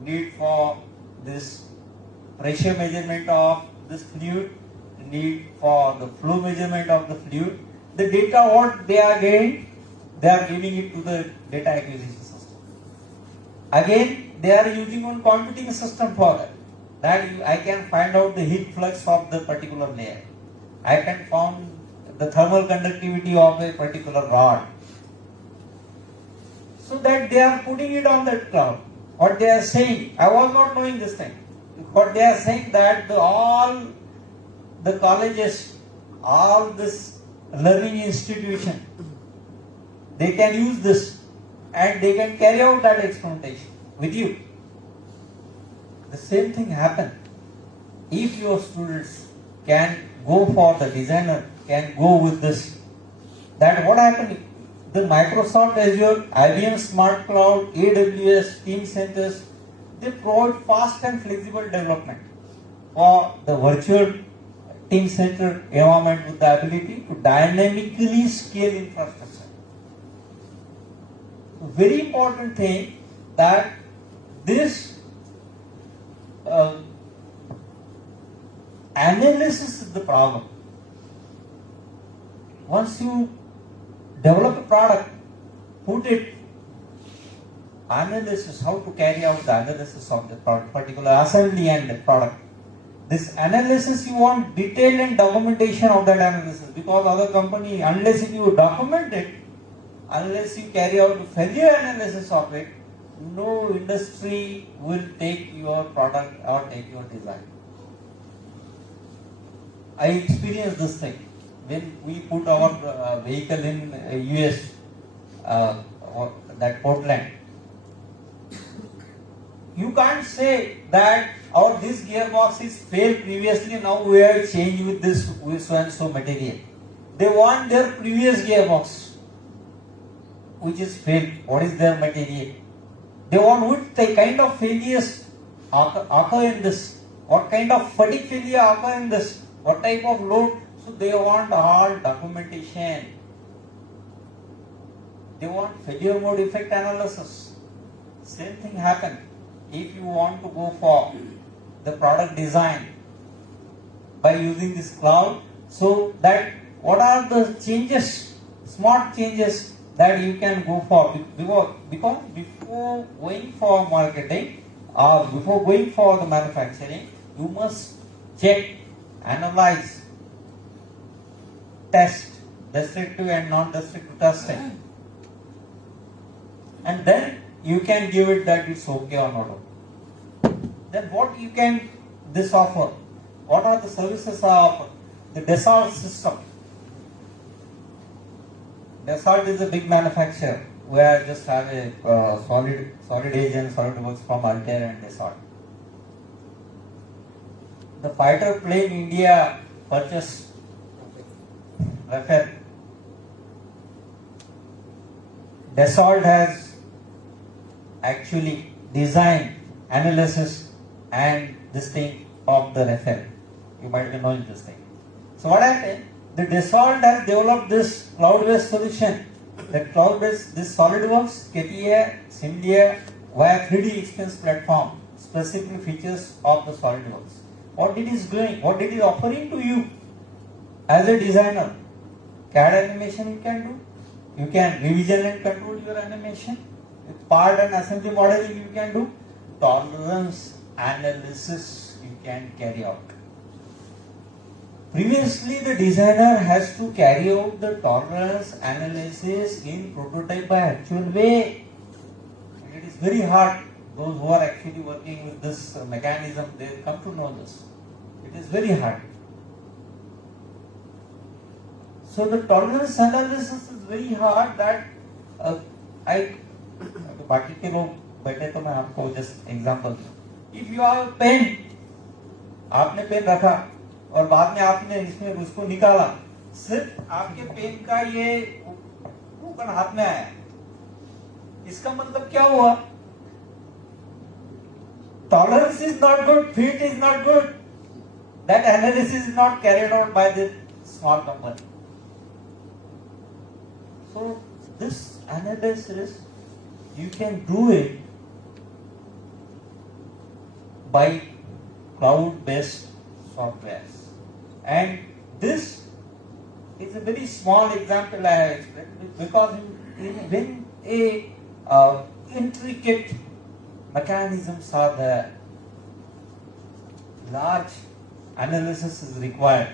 need for this pressure measurement of this fluid, need for the flow measurement of the fluid. The data what they are getting, they are giving it to the data acquisition system. Again, they are using one computing system for that. I can find out the heat flux of the particular layer. I can find the thermal conductivity of a particular rod. So that they are putting it on the cloud. What they are saying, I was not knowing this thing. What they are saying that all the colleges, all this learning institution, they can use this and they can carry out that experimentation with you. The same thing happen if your students can go for the designer, can go with this. That what happened? The Microsoft Azure, IBM Smart Cloud, AWS, Team Centers, they provide fast and flexible development for the virtual team center environment with the ability to dynamically scale infrastructure. Very important thing that this analysis is the problem. Once you develop a product, put it analysis, how to carry out the analysis of the product, particular assembly and the product. This analysis you want detailed and documentation of that analysis, because other company, unless you document it, unless you carry out the failure analysis of it, no industry will take your product or take your design. I experienced this thing when we put our vehicle in US, or that Portland. You can't say that this gearbox is failed previously, now we have changed with this so and so material. They want their previous gearbox, which is failed. What is their material? They want what kind of failures occur in this, what kind of fatigue failure occur in this, what type of load. So they want all documentation. They want failure mode effect analysis. Same thing happen if you want to go for the product design by using this cloud. So that what are the changes, smart changes that you can go for, because before going for marketing or before going for the manufacturing, you must check, analyze, test, destructive and non-destructive testing, and then you can give it that it's okay or not okay. Then what you can this offer? What are the services are offered? The Dassault system. Dassault is a big manufacturer where I just have a solid agent, SolidWorks from Altair and Dassault. The fighter plane India purchased Rafale. Dassault has actually designed, analysis and this thing of the Rafale. You might be knowing this thing. So what happened? The Dassault has developed this cloud-based solution. That cloud-based, this SolidWorks, CATIA, Simlia, via 3D expense platform, specific features of the SolidWorks. What it is doing, what it is offering to you as a designer. CAD animation you can do. You can revision and control your animation. With part and assembly modeling you can do. Tolerance analysis you can carry out. Previously, the designer has to carry out the tolerance analysis in prototype by actual way. It is very hard. Those who are actually working with this mechanism, they come to know this. It is very hard. So the tolerance analysis is very hard. That बाकी के लोग बैठे तो मैं आपको just example दूं. If you have pen, आपने pen रखा और बाद में आपने इसमें उसको निकाला, सिर्फ आपके पेन का ये टोकन हाथ में आया, इसका मतलब क्या हुआ? Tolerance is not good, fit is not good. That analysis is not carried out by the small company. So this analysis, you can do it by cloud-based softwares. And this is a very small example I have explained, because when a intricate mechanisms are there, large analysis is required,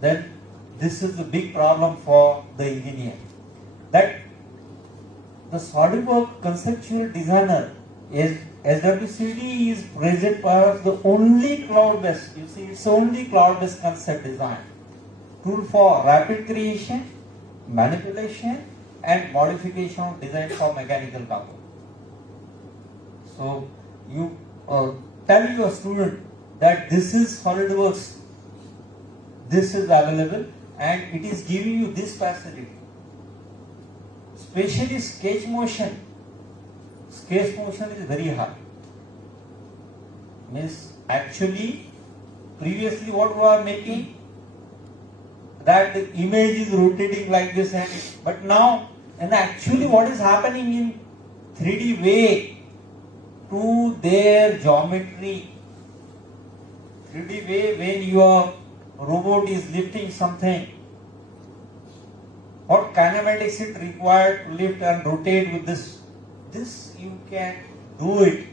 then this is a big problem for the engineer. That the SolidWorks conceptual designer is SWCD is present perhaps the only cloud-based. You see, it's only cloud-based concept design tool for rapid creation, manipulation, and modification of design for mechanical components. So you tell your student that this is SolidWorks, this is available, and it is giving you this facility. Especially sketch motion. Sketch motion is very hard. Means actually, previously what we are making, that the image is rotating like this, but now, and actually what is happening in 3D way to their geometry. 3D way, when your robot is lifting something, what kinematics it required to lift and rotate with this. This you can do it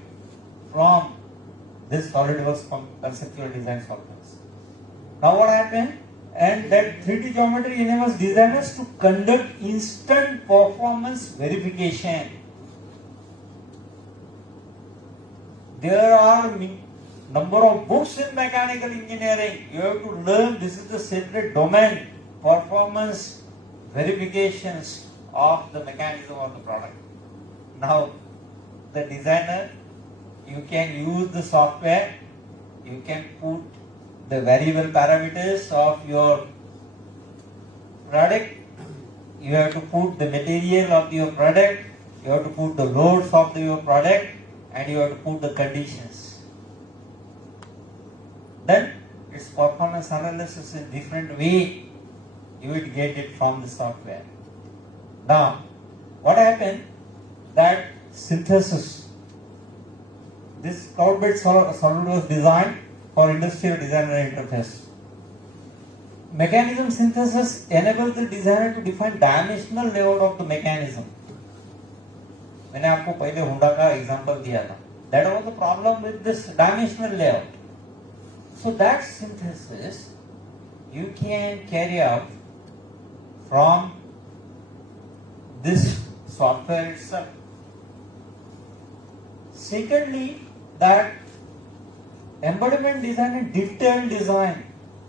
from this SolidWorks conceptual design software. Now what happened? And that 3D geometry enables designers to conduct instant performance verification. There are number of books in mechanical engineering. You have to learn, this is the separate domain, performance verifications of the mechanism of the product. Now, the designer, you can use the software, you can put the variable parameters of your product, you have to put the material of your product, you have to put the loads of your product, and you have to put the conditions. Then its performance analysis in different way, you will get it from the software. Now, what happened? That synthesis, this cloud-based SolidWorks design for industrial designer interface. Mechanism synthesis enables the designer to define dimensional layout of the mechanism. मैंने आपको पहले Honda का example दिया था. That was the problem with this dimensional layout. So that synthesis you can carry out from this software itself. Secondly, that embodiment design and detailed design,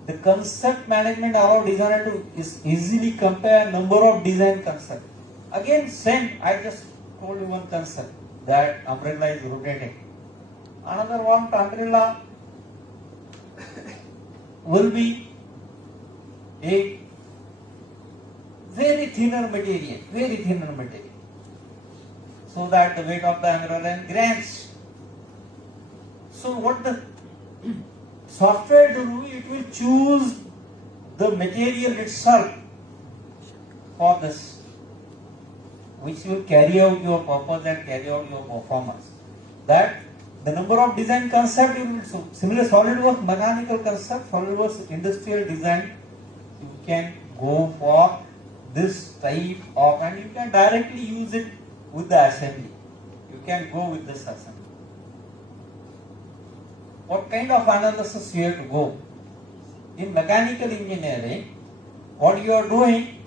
the concept management allows designer to easily compare number of design concepts. Again, same, I just told you one concept, that umbrella is rotating. Another one, umbrella will be a very thinner material, so that the weight of the umbrella in grams. So what the software do, it will choose the material itself for this, which will carry out your purpose and carry out your performance. That the number of design concept, so similar SolidWorks mechanical concept, SolidWorks industrial design, you can go for this type of, and you can directly use it with the assembly. You can go with this assembly. What kind of analysis you have to go? In mechanical engineering, what you are doing,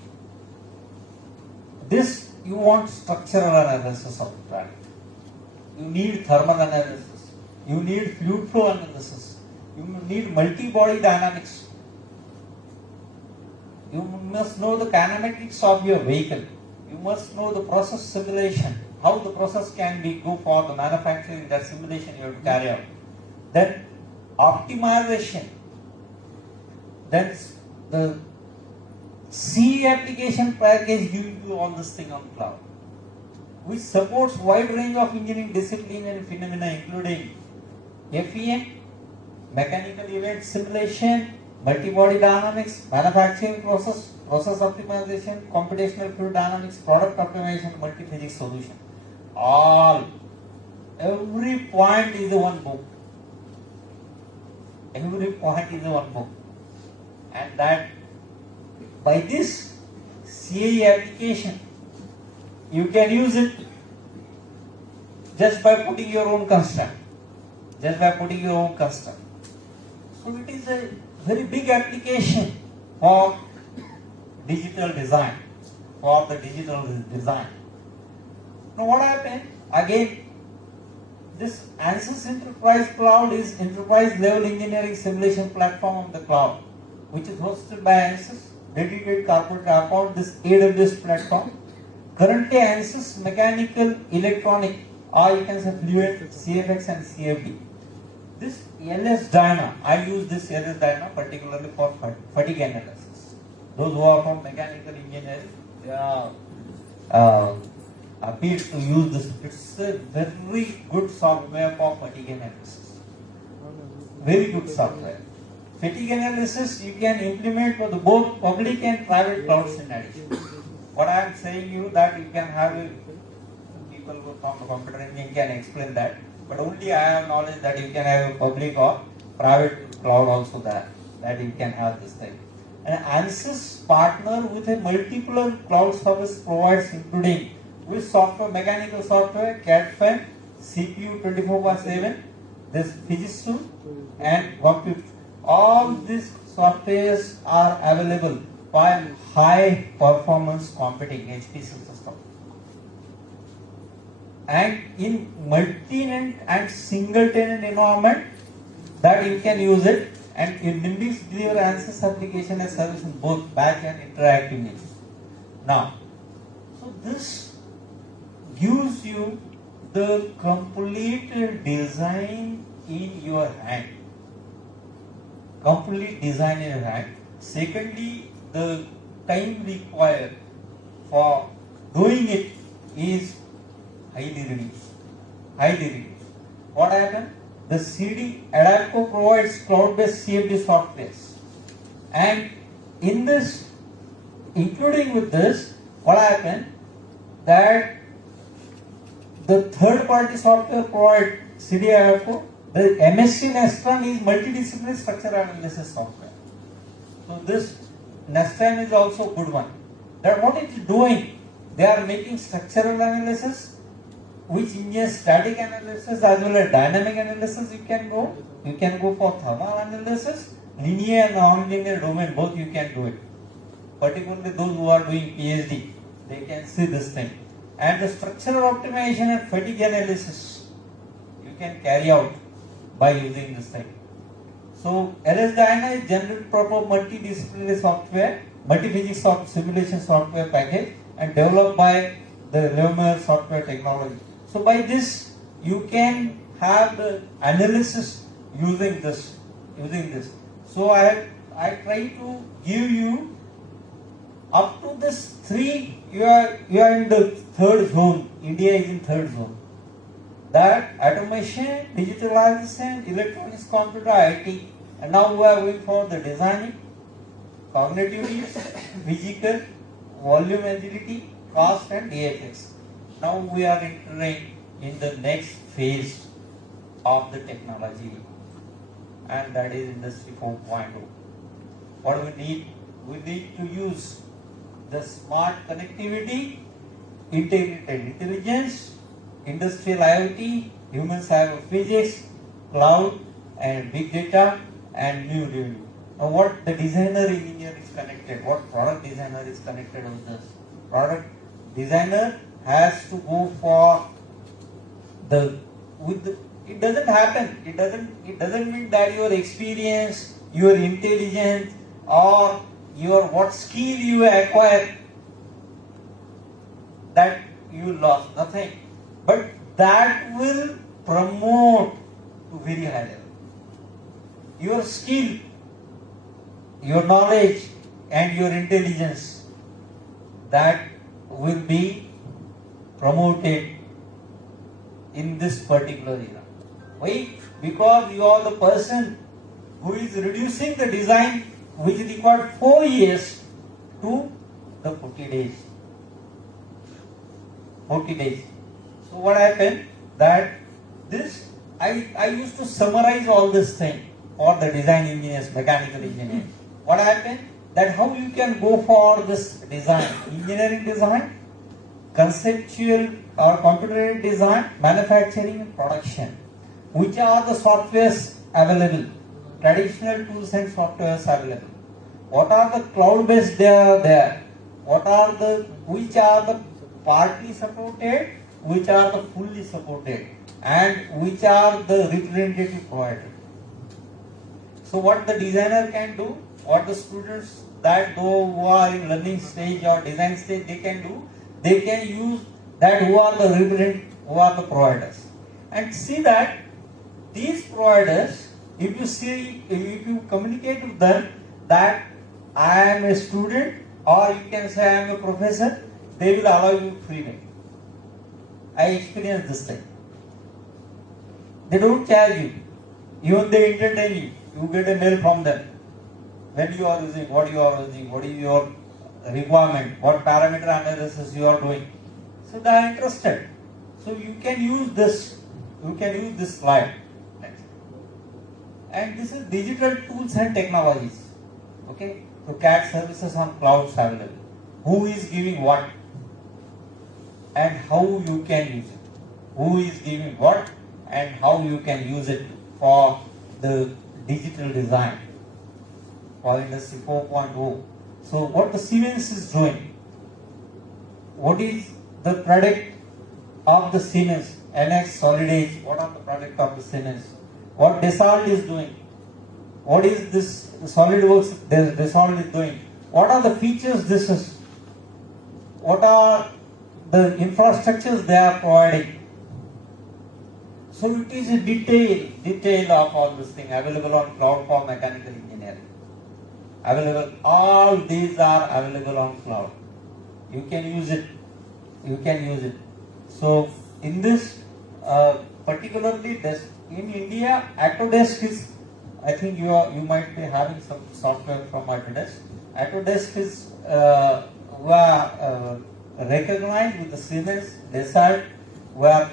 this you want structural analysis of the product. You need thermal analysis. You need fluid flow analysis. You need multi-body dynamics. You must know the kinematics of your vehicle. You must know the process simulation, how the process can be go for the manufacturing, that simulation you have to carry out. Then optimization. Then the C application package gives you all this thing on cloud, which supports wide range of engineering discipline and phenomena, including FEM, mechanical event simulation, multi-body dynamics, manufacturing process, process optimization, computational fluid dynamics, product optimization, multi-physics solution. Every point is a one book. Every point is a one book. And that by this CAE application, you can use it just by putting your own constraint. Just by putting your own constraint. So it is a very big application for digital design. For the digital design. Now what happened? Again, this ANSYS Enterprise Cloud is enterprise level engineering simulation platform on the cloud, which is hosted by ANSYS, dedicated corporate account, this AWS platform. Currently ANSYS mechanical, electronic, or you can say fluid, CFX and CFD. This LS Dyna, I use this LS Dyna particularly for fatigue analysis. Those who are from mechanical engineering, they are appeal to use this. It's a very good software for fatigue analysis. Very good software. Fatigue analysis you can implement for the both public and private clouds in addition. What I am saying you that you can have people who from the computer engineering can explain that, but only I have knowledge that you can have a public or private cloud also that you can have this thing. And ANSYS partner with a multiple cloud service providers including with software, mechanical software, CAD/CAM, CPU 24/7, this physics tool and compute. All these softwares are available for high performance computing HPC system. And in multi-tenant and single tenant environment that you can use it, and in this clear ANSYS application as service in both batch and interactive needs. Now, so this gives you the complete design in your hand. Complete design in your hand. Secondly, the time required for doing it is highly reduced. Highly reduced. What happened? The CD Adapco provides cloud-based CFD softwares, and in this, including with this, what happened? That the third-party software provide CD Adapco. The MSc Nestran is multidisciplinary structural analysis software. So this Nestran is also a good one. That what it is doing? They are making structural analysis, which in static analysis as well as dynamic analysis you can go. You can go for thermal analysis, linear and non-linear domain, both you can do it. Particularly those who are doing PhD, they can see this thing. And the structural optimization and fatigue analysis you can carry out by using this thing. So LS Dyna is general purpose multidisciplinary software, multi-physics simulation software package and developed by the Lumiere software technology. So by this you can have the analysis using this. So I try to give you up to this 3. You are in the third zone. India is in third zone. That automation, digitalization, electronics, computer, IT, and now we are going for the designing, cognitive needs, physical, volume agility, cost and DFX. Now we are entering in the next phase of the technology, and that is Industry 4.0. What we need? We need to use the smart connectivity, integrated intelligence, industrial IoT, human cyber physics, cloud and big data and new revenue. Now what the designer engineer is connected, what product designer is connected with this? Product designer has to go for it doesn't happen. It doesn't mean that your experience, your intelligence or your what skill you acquire that you lost. Nothing. but that will promote to very high level. Your skill, your knowledge and your intelligence, that will be promoted in this particular era. Why? Because you are the person who is reducing the design which required 4 years to the 40 days. 40 days. So what happened that this, I used to summarize all this thing for the design engineers, mechanical engineers. What happened that how you can go for this design, engineering design, conceptual or computer design, manufacturing and production. Which are the softwares available? Traditional tools and softwares available. What are the cloud-based they are there? Which are the partly supported, which are the fully supported, and which are the representative provided. So what the designer can do, what the students that who are in learning stage or design stage they can do, they can use that who are the providers. And see that these providers, if you communicate with them that I am a student or you can say I am a professor, they will allow you freedom. I experienced this thing. They don't charge you. Even they entertain you. You get a mail from them. When you are using, what you are using, what is your requirement, what parameter analysis you are doing. So they are interested. So you can use this. You can use this slide. And this is digital tools and technologies. Okay. So CAD services on clouds available. Who is giving what? And how you can use it. Who is giving what and how you can use it for the digital design for Industry 4.0. So what the Siemens is doing, what is the product of the Siemens, NX Solid Edge, what are the product of the Siemens, what Dassault is doing, what is this SolidWorks Dassault is doing, what are the features this is, what are the infrastructures they are providing. So it is a detail of all this thing available on cloud for mechanical engineering. Available, all these are available on cloud. You can use it. You can use it. So in this, particularly this in India, Autodesk is. I think you might be having some software from Autodesk. Autodesk is recognized with the Siemens, Dassault, we are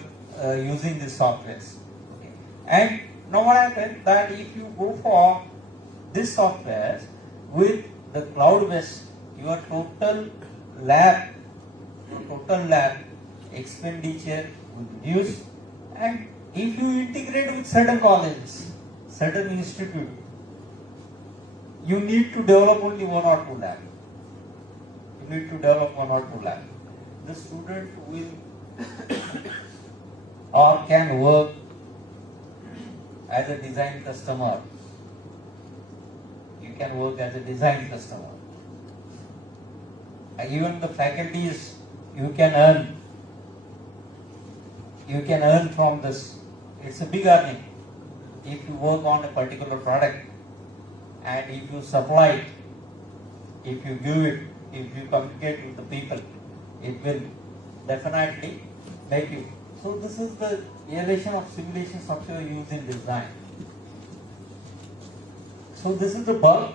using these softwares. Okay. And now what happens that if you go for this software with the cloud-based, your total lab expenditure will reduce. And if you integrate with certain colleges, certain institute, you need to develop only 1 or 2 labs. You need to develop 1 or 2 labs. The student will or can work as a design customer. You can work as a design customer. Even the faculties, you can earn from this. It's a big earning. If you work on a particular product and if you supply it, if you give it, if you communicate with the people, it will definitely make you. So this is the elevation of simulation software used in design. So this is the bulk,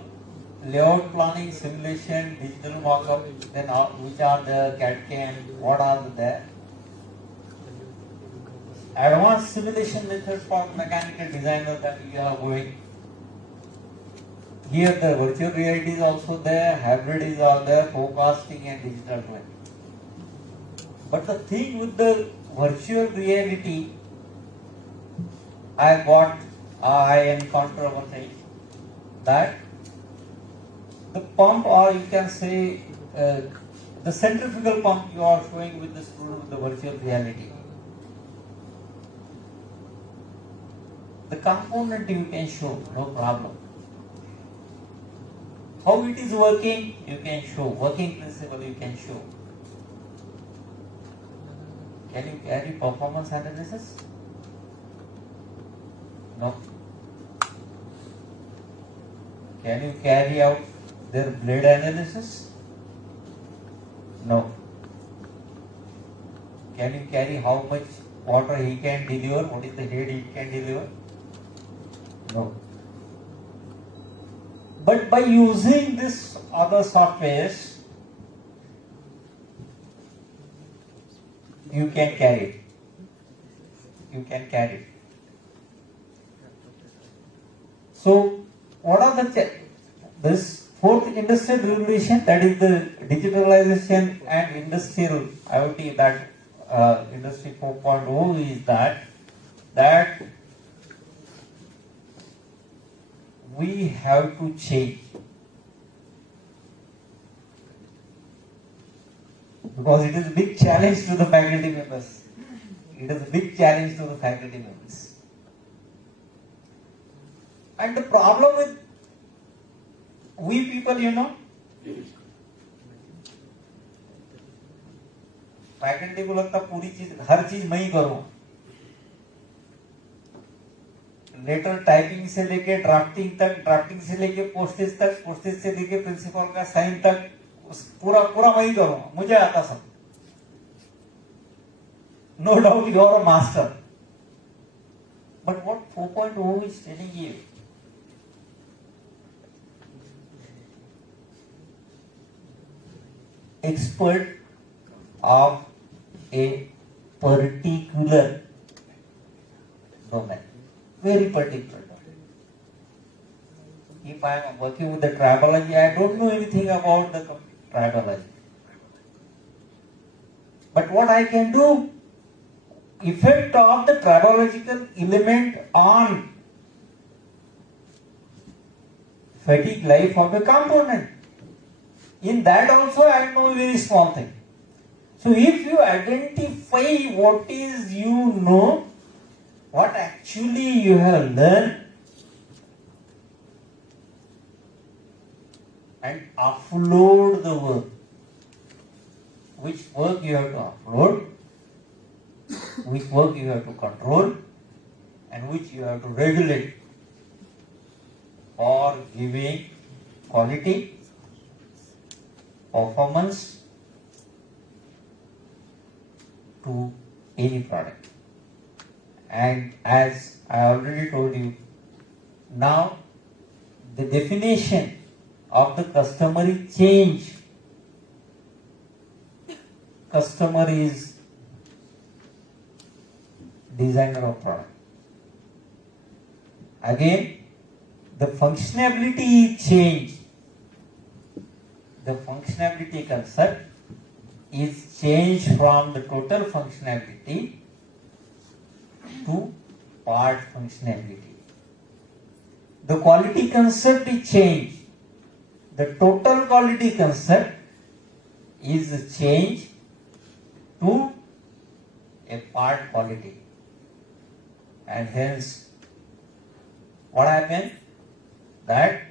layout planning, simulation, digital mock-up, then which are the CAD/CAM, what are there. Advanced simulation methods for mechanical designers that we are going. Here the virtual reality is also there, hybrid is all there, forecasting and digital twin. But the thing with the virtual reality, I encounter one thing, that the pump, or you can say the centrifugal pump you are showing with the student with the virtual reality. The component you can show, no problem. How it is working, you can show. Working principle, you can show. Can you carry performance analysis? No. Can you carry out their blade analysis? No. Can you carry how much water he can deliver? What is the head he can deliver? No. But by using this other softwares, you can carry it. You can carry it. So, what are this fourth industrial revolution, that is the digitalization and industrial IoT, that industry 4.0 is that we have to change, because it is a big challenge to the faculty members. It is a big challenge to the faculty members. And the problem with we people, faculty को लगता पूरी चीज, हर चीज मैं ही करूं. Letter typing से लेके drafting तक, ड्राफ्टिंग से लेके पोस्टेज तक, पोस्टेज से लेके प्रिंसिपल का साइन तक, पूरा पूरा मैं ही करूं. मुझे आता सब. No doubt you are a master. But what 4.0 is telling you, expert of a particular domain, very particular domain. If I am working with the tribology, I don't know anything about the tribology. But what I can do, effect of the tribological element on fatigue life of a component. In that also I know a very small thing. So if you identify what is what actually you have learned, and upload the work, which work you have to upload, which work you have to control, and which you have to regulate for giving quality, performance to any product. And as I already told you, now the definition of the customer is changed. Customer is designer of product. Again, the functionality is changed. The functionality concept is changed from the total functionality to part functionality. The quality concept is changed. The total quality concept is changed to a part quality. And hence, what happened? That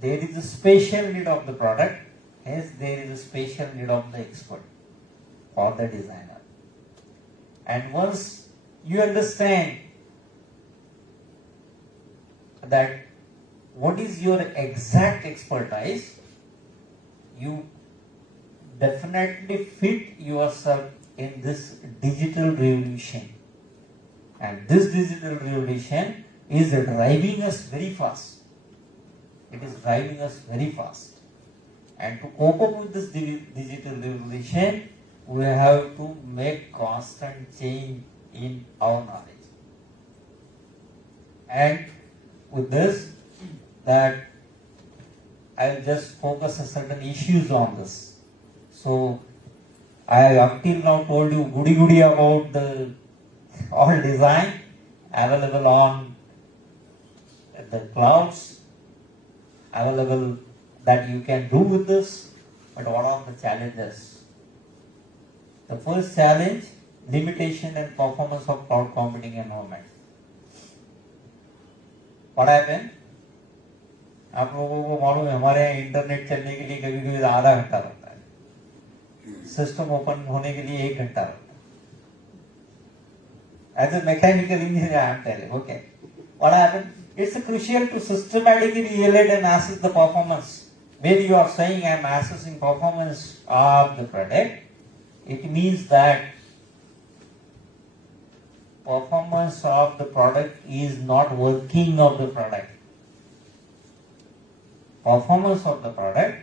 there is a special need of the product, hence there is a special need of the expert or the designer. And once you understand that what is your exact expertise, you definitely fit yourself in this digital revolution. And this digital revolution is driving us very fast. It is driving us very fast. And to cope up with this digital revolution, we have to make constant change in our knowledge. And with this, that I'll just focus on certain issues on this. So, I have up till now told you goody about the all design available on the clouds, available that you can do with this, but what are the challenges? The first challenge, limitation and performance of cloud computing environment. What happened? आप लोगों को मालूम है हमारे यहाँ internet चलने के लिए कभी कभी आधा घंटा लगता है, सिस्टम ओपन होने के लिए 1 घंटा लगता है. As a mechanical engineer, I am telling. Okay. What happened? It's crucial to systematically evaluate and assess the performance. When you are saying I am assessing performance of the product, it means that performance of the product is not working of the product. Performance of the product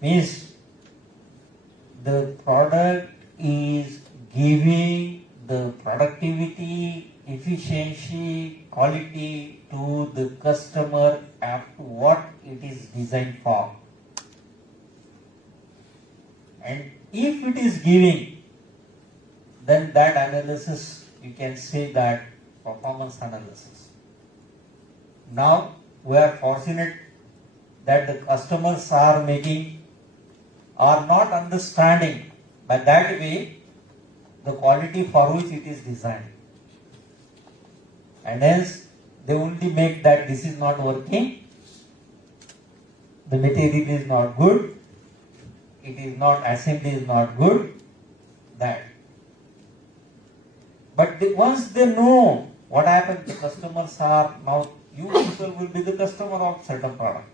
means the product is giving the productivity, efficiency, quality to the customer after what it is designed for. And if it is giving, then that analysis, you can say that performance analysis. Now we are fortunate that the customers are not understanding by that way the quality for which it is designed. And hence they only make that this is not working, the material is not good, it is not, assembly is not good, that. But once they know what happens, the customers are now, you people will be the customer of certain product.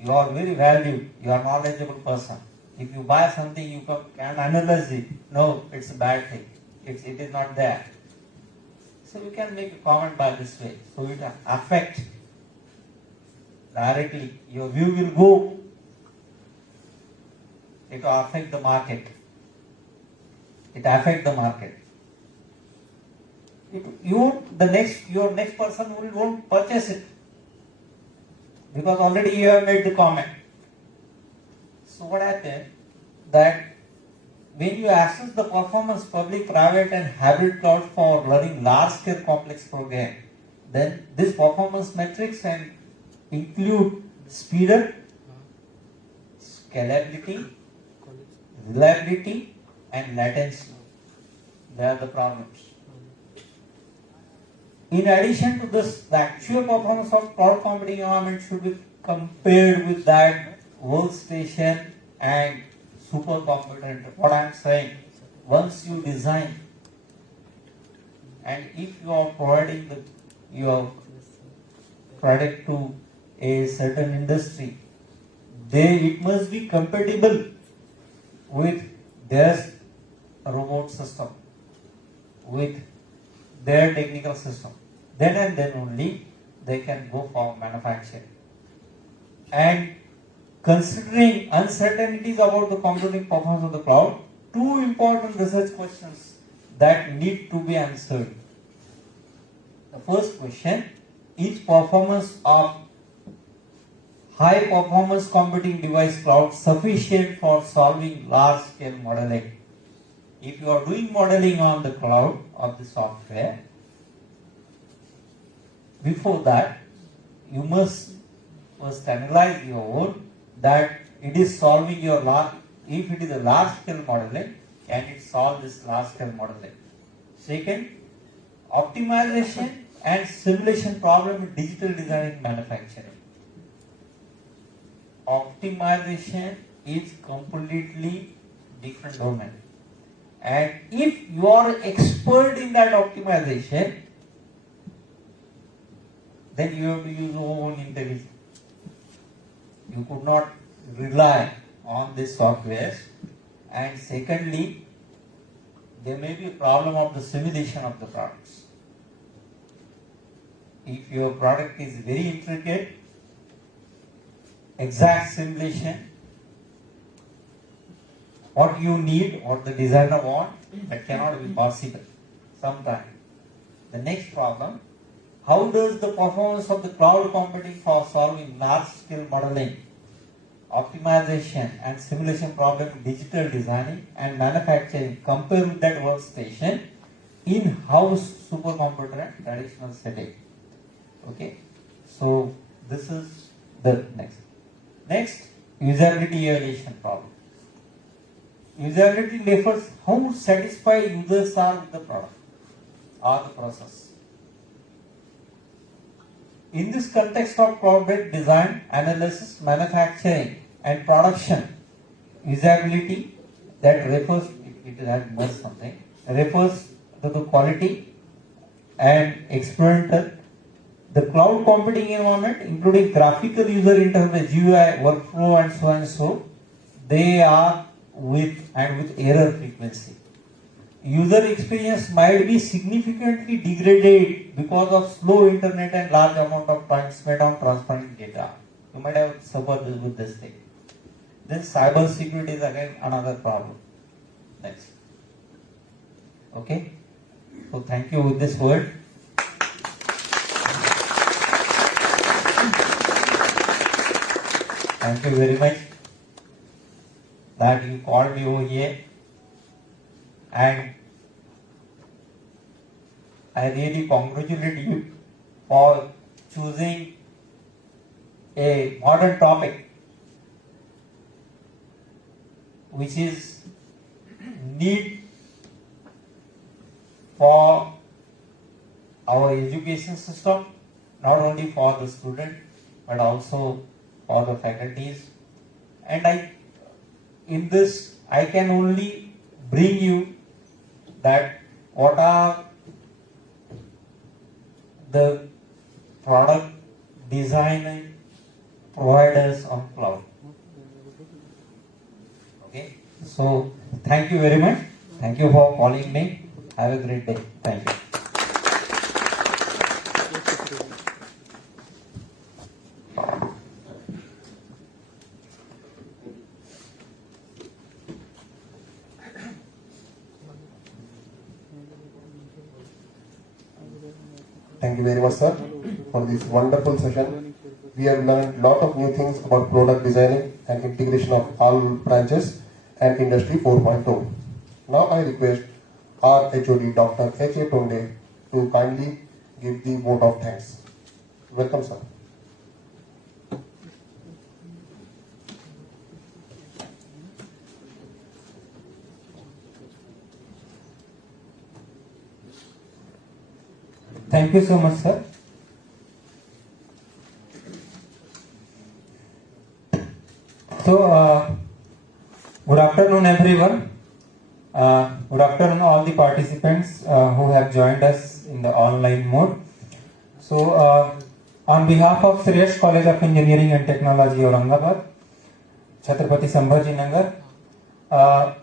You are very valued, you are knowledgeable person. If you buy something, you can analyze it. No, it's a bad thing. It is not there. So you can make a comment by this way. So it affect directly. Your view will go. It will affect the market. It affect the market. Your next person won't purchase it because already you have made the comment. So what happened that when you access the performance public, private and hybrid cloud for running large scale complex program, then this performance metrics and include speed up, scalability, reliability and latency. They are the problems. In addition to this, the actual performance of cloud computing environment should be compared with that workstation and supercomputer. What I am saying, once you design and if you are providing your product to a certain industry, it must be compatible with their robot system, with their technical system. Then and then only they can go for manufacturing. And considering uncertainties about the computing performance of the cloud, two important research questions that need to be answered. The first question, is performance of high performance computing device cloud sufficient for solving large scale modeling? If you are doing modeling on the cloud of the software, before that you must first analyze your own that it is solving your if it is a large scale modeling, can it solve this large scale modeling? Second, optimization and simulation problem in digital design and manufacturing. Optimization is completely different domain. And if you are expert in that optimization, then you have to use your own intelligence. You could not rely on this software. And secondly, there may be a problem of the simulation of the products. If your product is very intricate, exact simulation, what you need, what the designer wants, that cannot be possible sometimes. The next problem, how does the performance of the cloud computing for solving large scale modeling, optimization and simulation problem in digital designing and manufacturing compare with that workstation in-house supercomputer and traditional setting? Okay, so this is the next. Next, usability evaluation problem. Usability refers how satisfied users are with the product or the process. In this context of product design, analysis, manufacturing and production, usability that refers, it has much something, refers the quality and experimental. The cloud computing environment, including graphical user interface, GUI, workflow, and so, they are with error frequency. User experience might be significantly degraded because of slow internet and large amount of time spent on transferring data. You might have suffered with this thing. Then cyber security is again another problem. Next. Okay. So thank you with this word. Thank you very much that you called me over here, and I really congratulate you for choosing a modern topic which is need for our education system, not only for the student but also for the faculties. And in this I can only bring you that what are the product design providers on cloud. Okay, so thank you very much. Thank you for calling me. Have a great day. Thank you. Thank you very much, sir, for this wonderful session. We have learned a lot of new things about product designing and integration of all branches and Industry 4.0. Now I request our HOD, Dr. H.A. Tonde, to kindly give the vote of thanks. Welcome, sir. Thank you so much, sir. So, good afternoon, everyone. Good afternoon, all the participants who have joined us in the online mode. So, on behalf of Sresh College of Engineering and Technology, Aurangabad, Chhatrapati Sambhaji Nagar,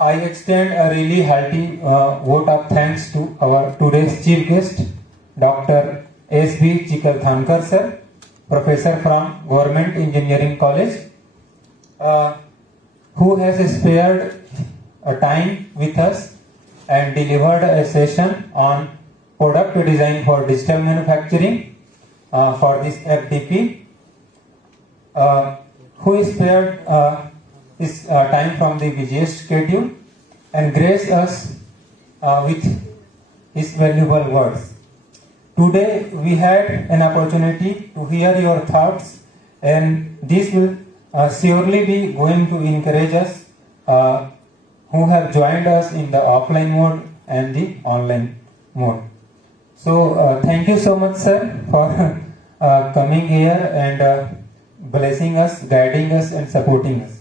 I extend a really hearty vote of thanks to our today's chief guest, Dr. S.B. Chikalthankar sir, professor from Government Engineering College, who has spared a time with us and delivered a session on product design for digital manufacturing for this FDP, who spared his time from the busiest schedule and graced us with his valuable words. Today we had an opportunity to hear your thoughts, and this will surely be going to encourage us who have joined us in the offline mode and the online mode. So thank you so much, sir, for coming here and blessing us, guiding us and supporting us.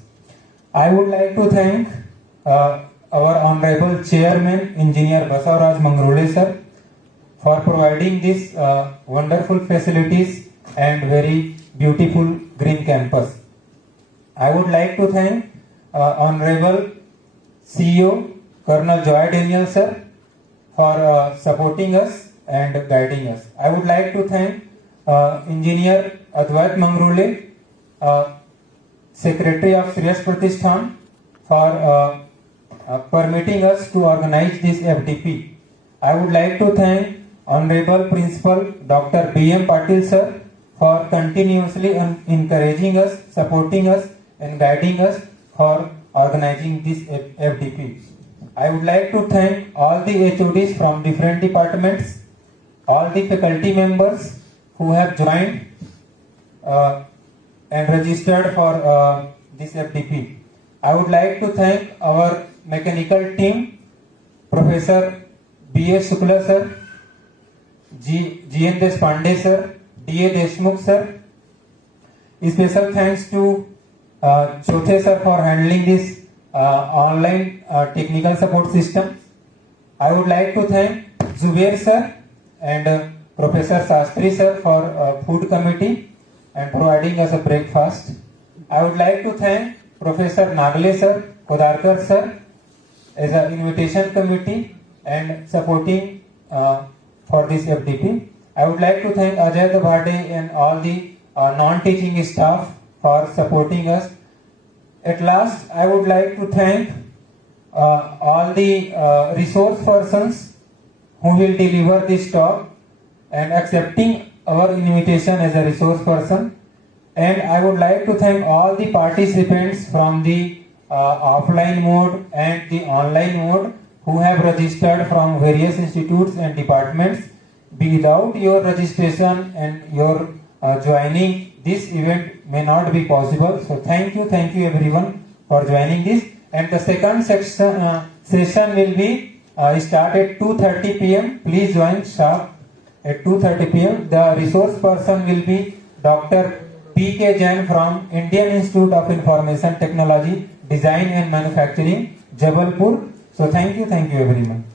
I would like to thank our Honorable Chairman, Engineer Basavaraj Mangrole sir, for providing these wonderful facilities and very beautiful green campus. I would like to thank Honorable CEO, Colonel Joy Daniel sir, for supporting us and guiding us. I would like to thank Engineer Advait Mangrole, Secretary of Sresh Pratishthan, for permitting us to organize this FDP. I would like to thank Honorable Principal Dr. B.M. Patil sir for continuously encouraging us, supporting us and guiding us for organizing this FDP. I would like to thank all the HODs from different departments, all the faculty members who have joined and registered for this FDP. I would like to thank our mechanical team, Professor B.S. Shukla sir, G.N. Deshpande sir, D.A. Deshmukh sir. Special thanks to Chothe sir for handling this online technical support system. I would like to thank Zubair sir and Professor Sastri sir for food committee and providing us a breakfast. I would like to thank Professor Nagle sir, Kodarkar sir as an invitation committee and supporting for this FDP. I would like to thank Ajay Dabhade and all the non-teaching staff for supporting us. At last, I would like to thank all the resource persons who will deliver this talk and accepting our invitation as a resource person. And I would like to thank all the participants from the offline mode and the online mode who have registered from various institutes and departments. Without your registration and your joining, this event may not be possible. So thank you everyone for joining this. And the second session will be start at 2:30 p.m. Please join sharp at 2:30 p.m. The resource person will be Dr. P.K. Jain from Indian Institute of Information Technology, Design and Manufacturing, Jabalpur. So thank you everyone.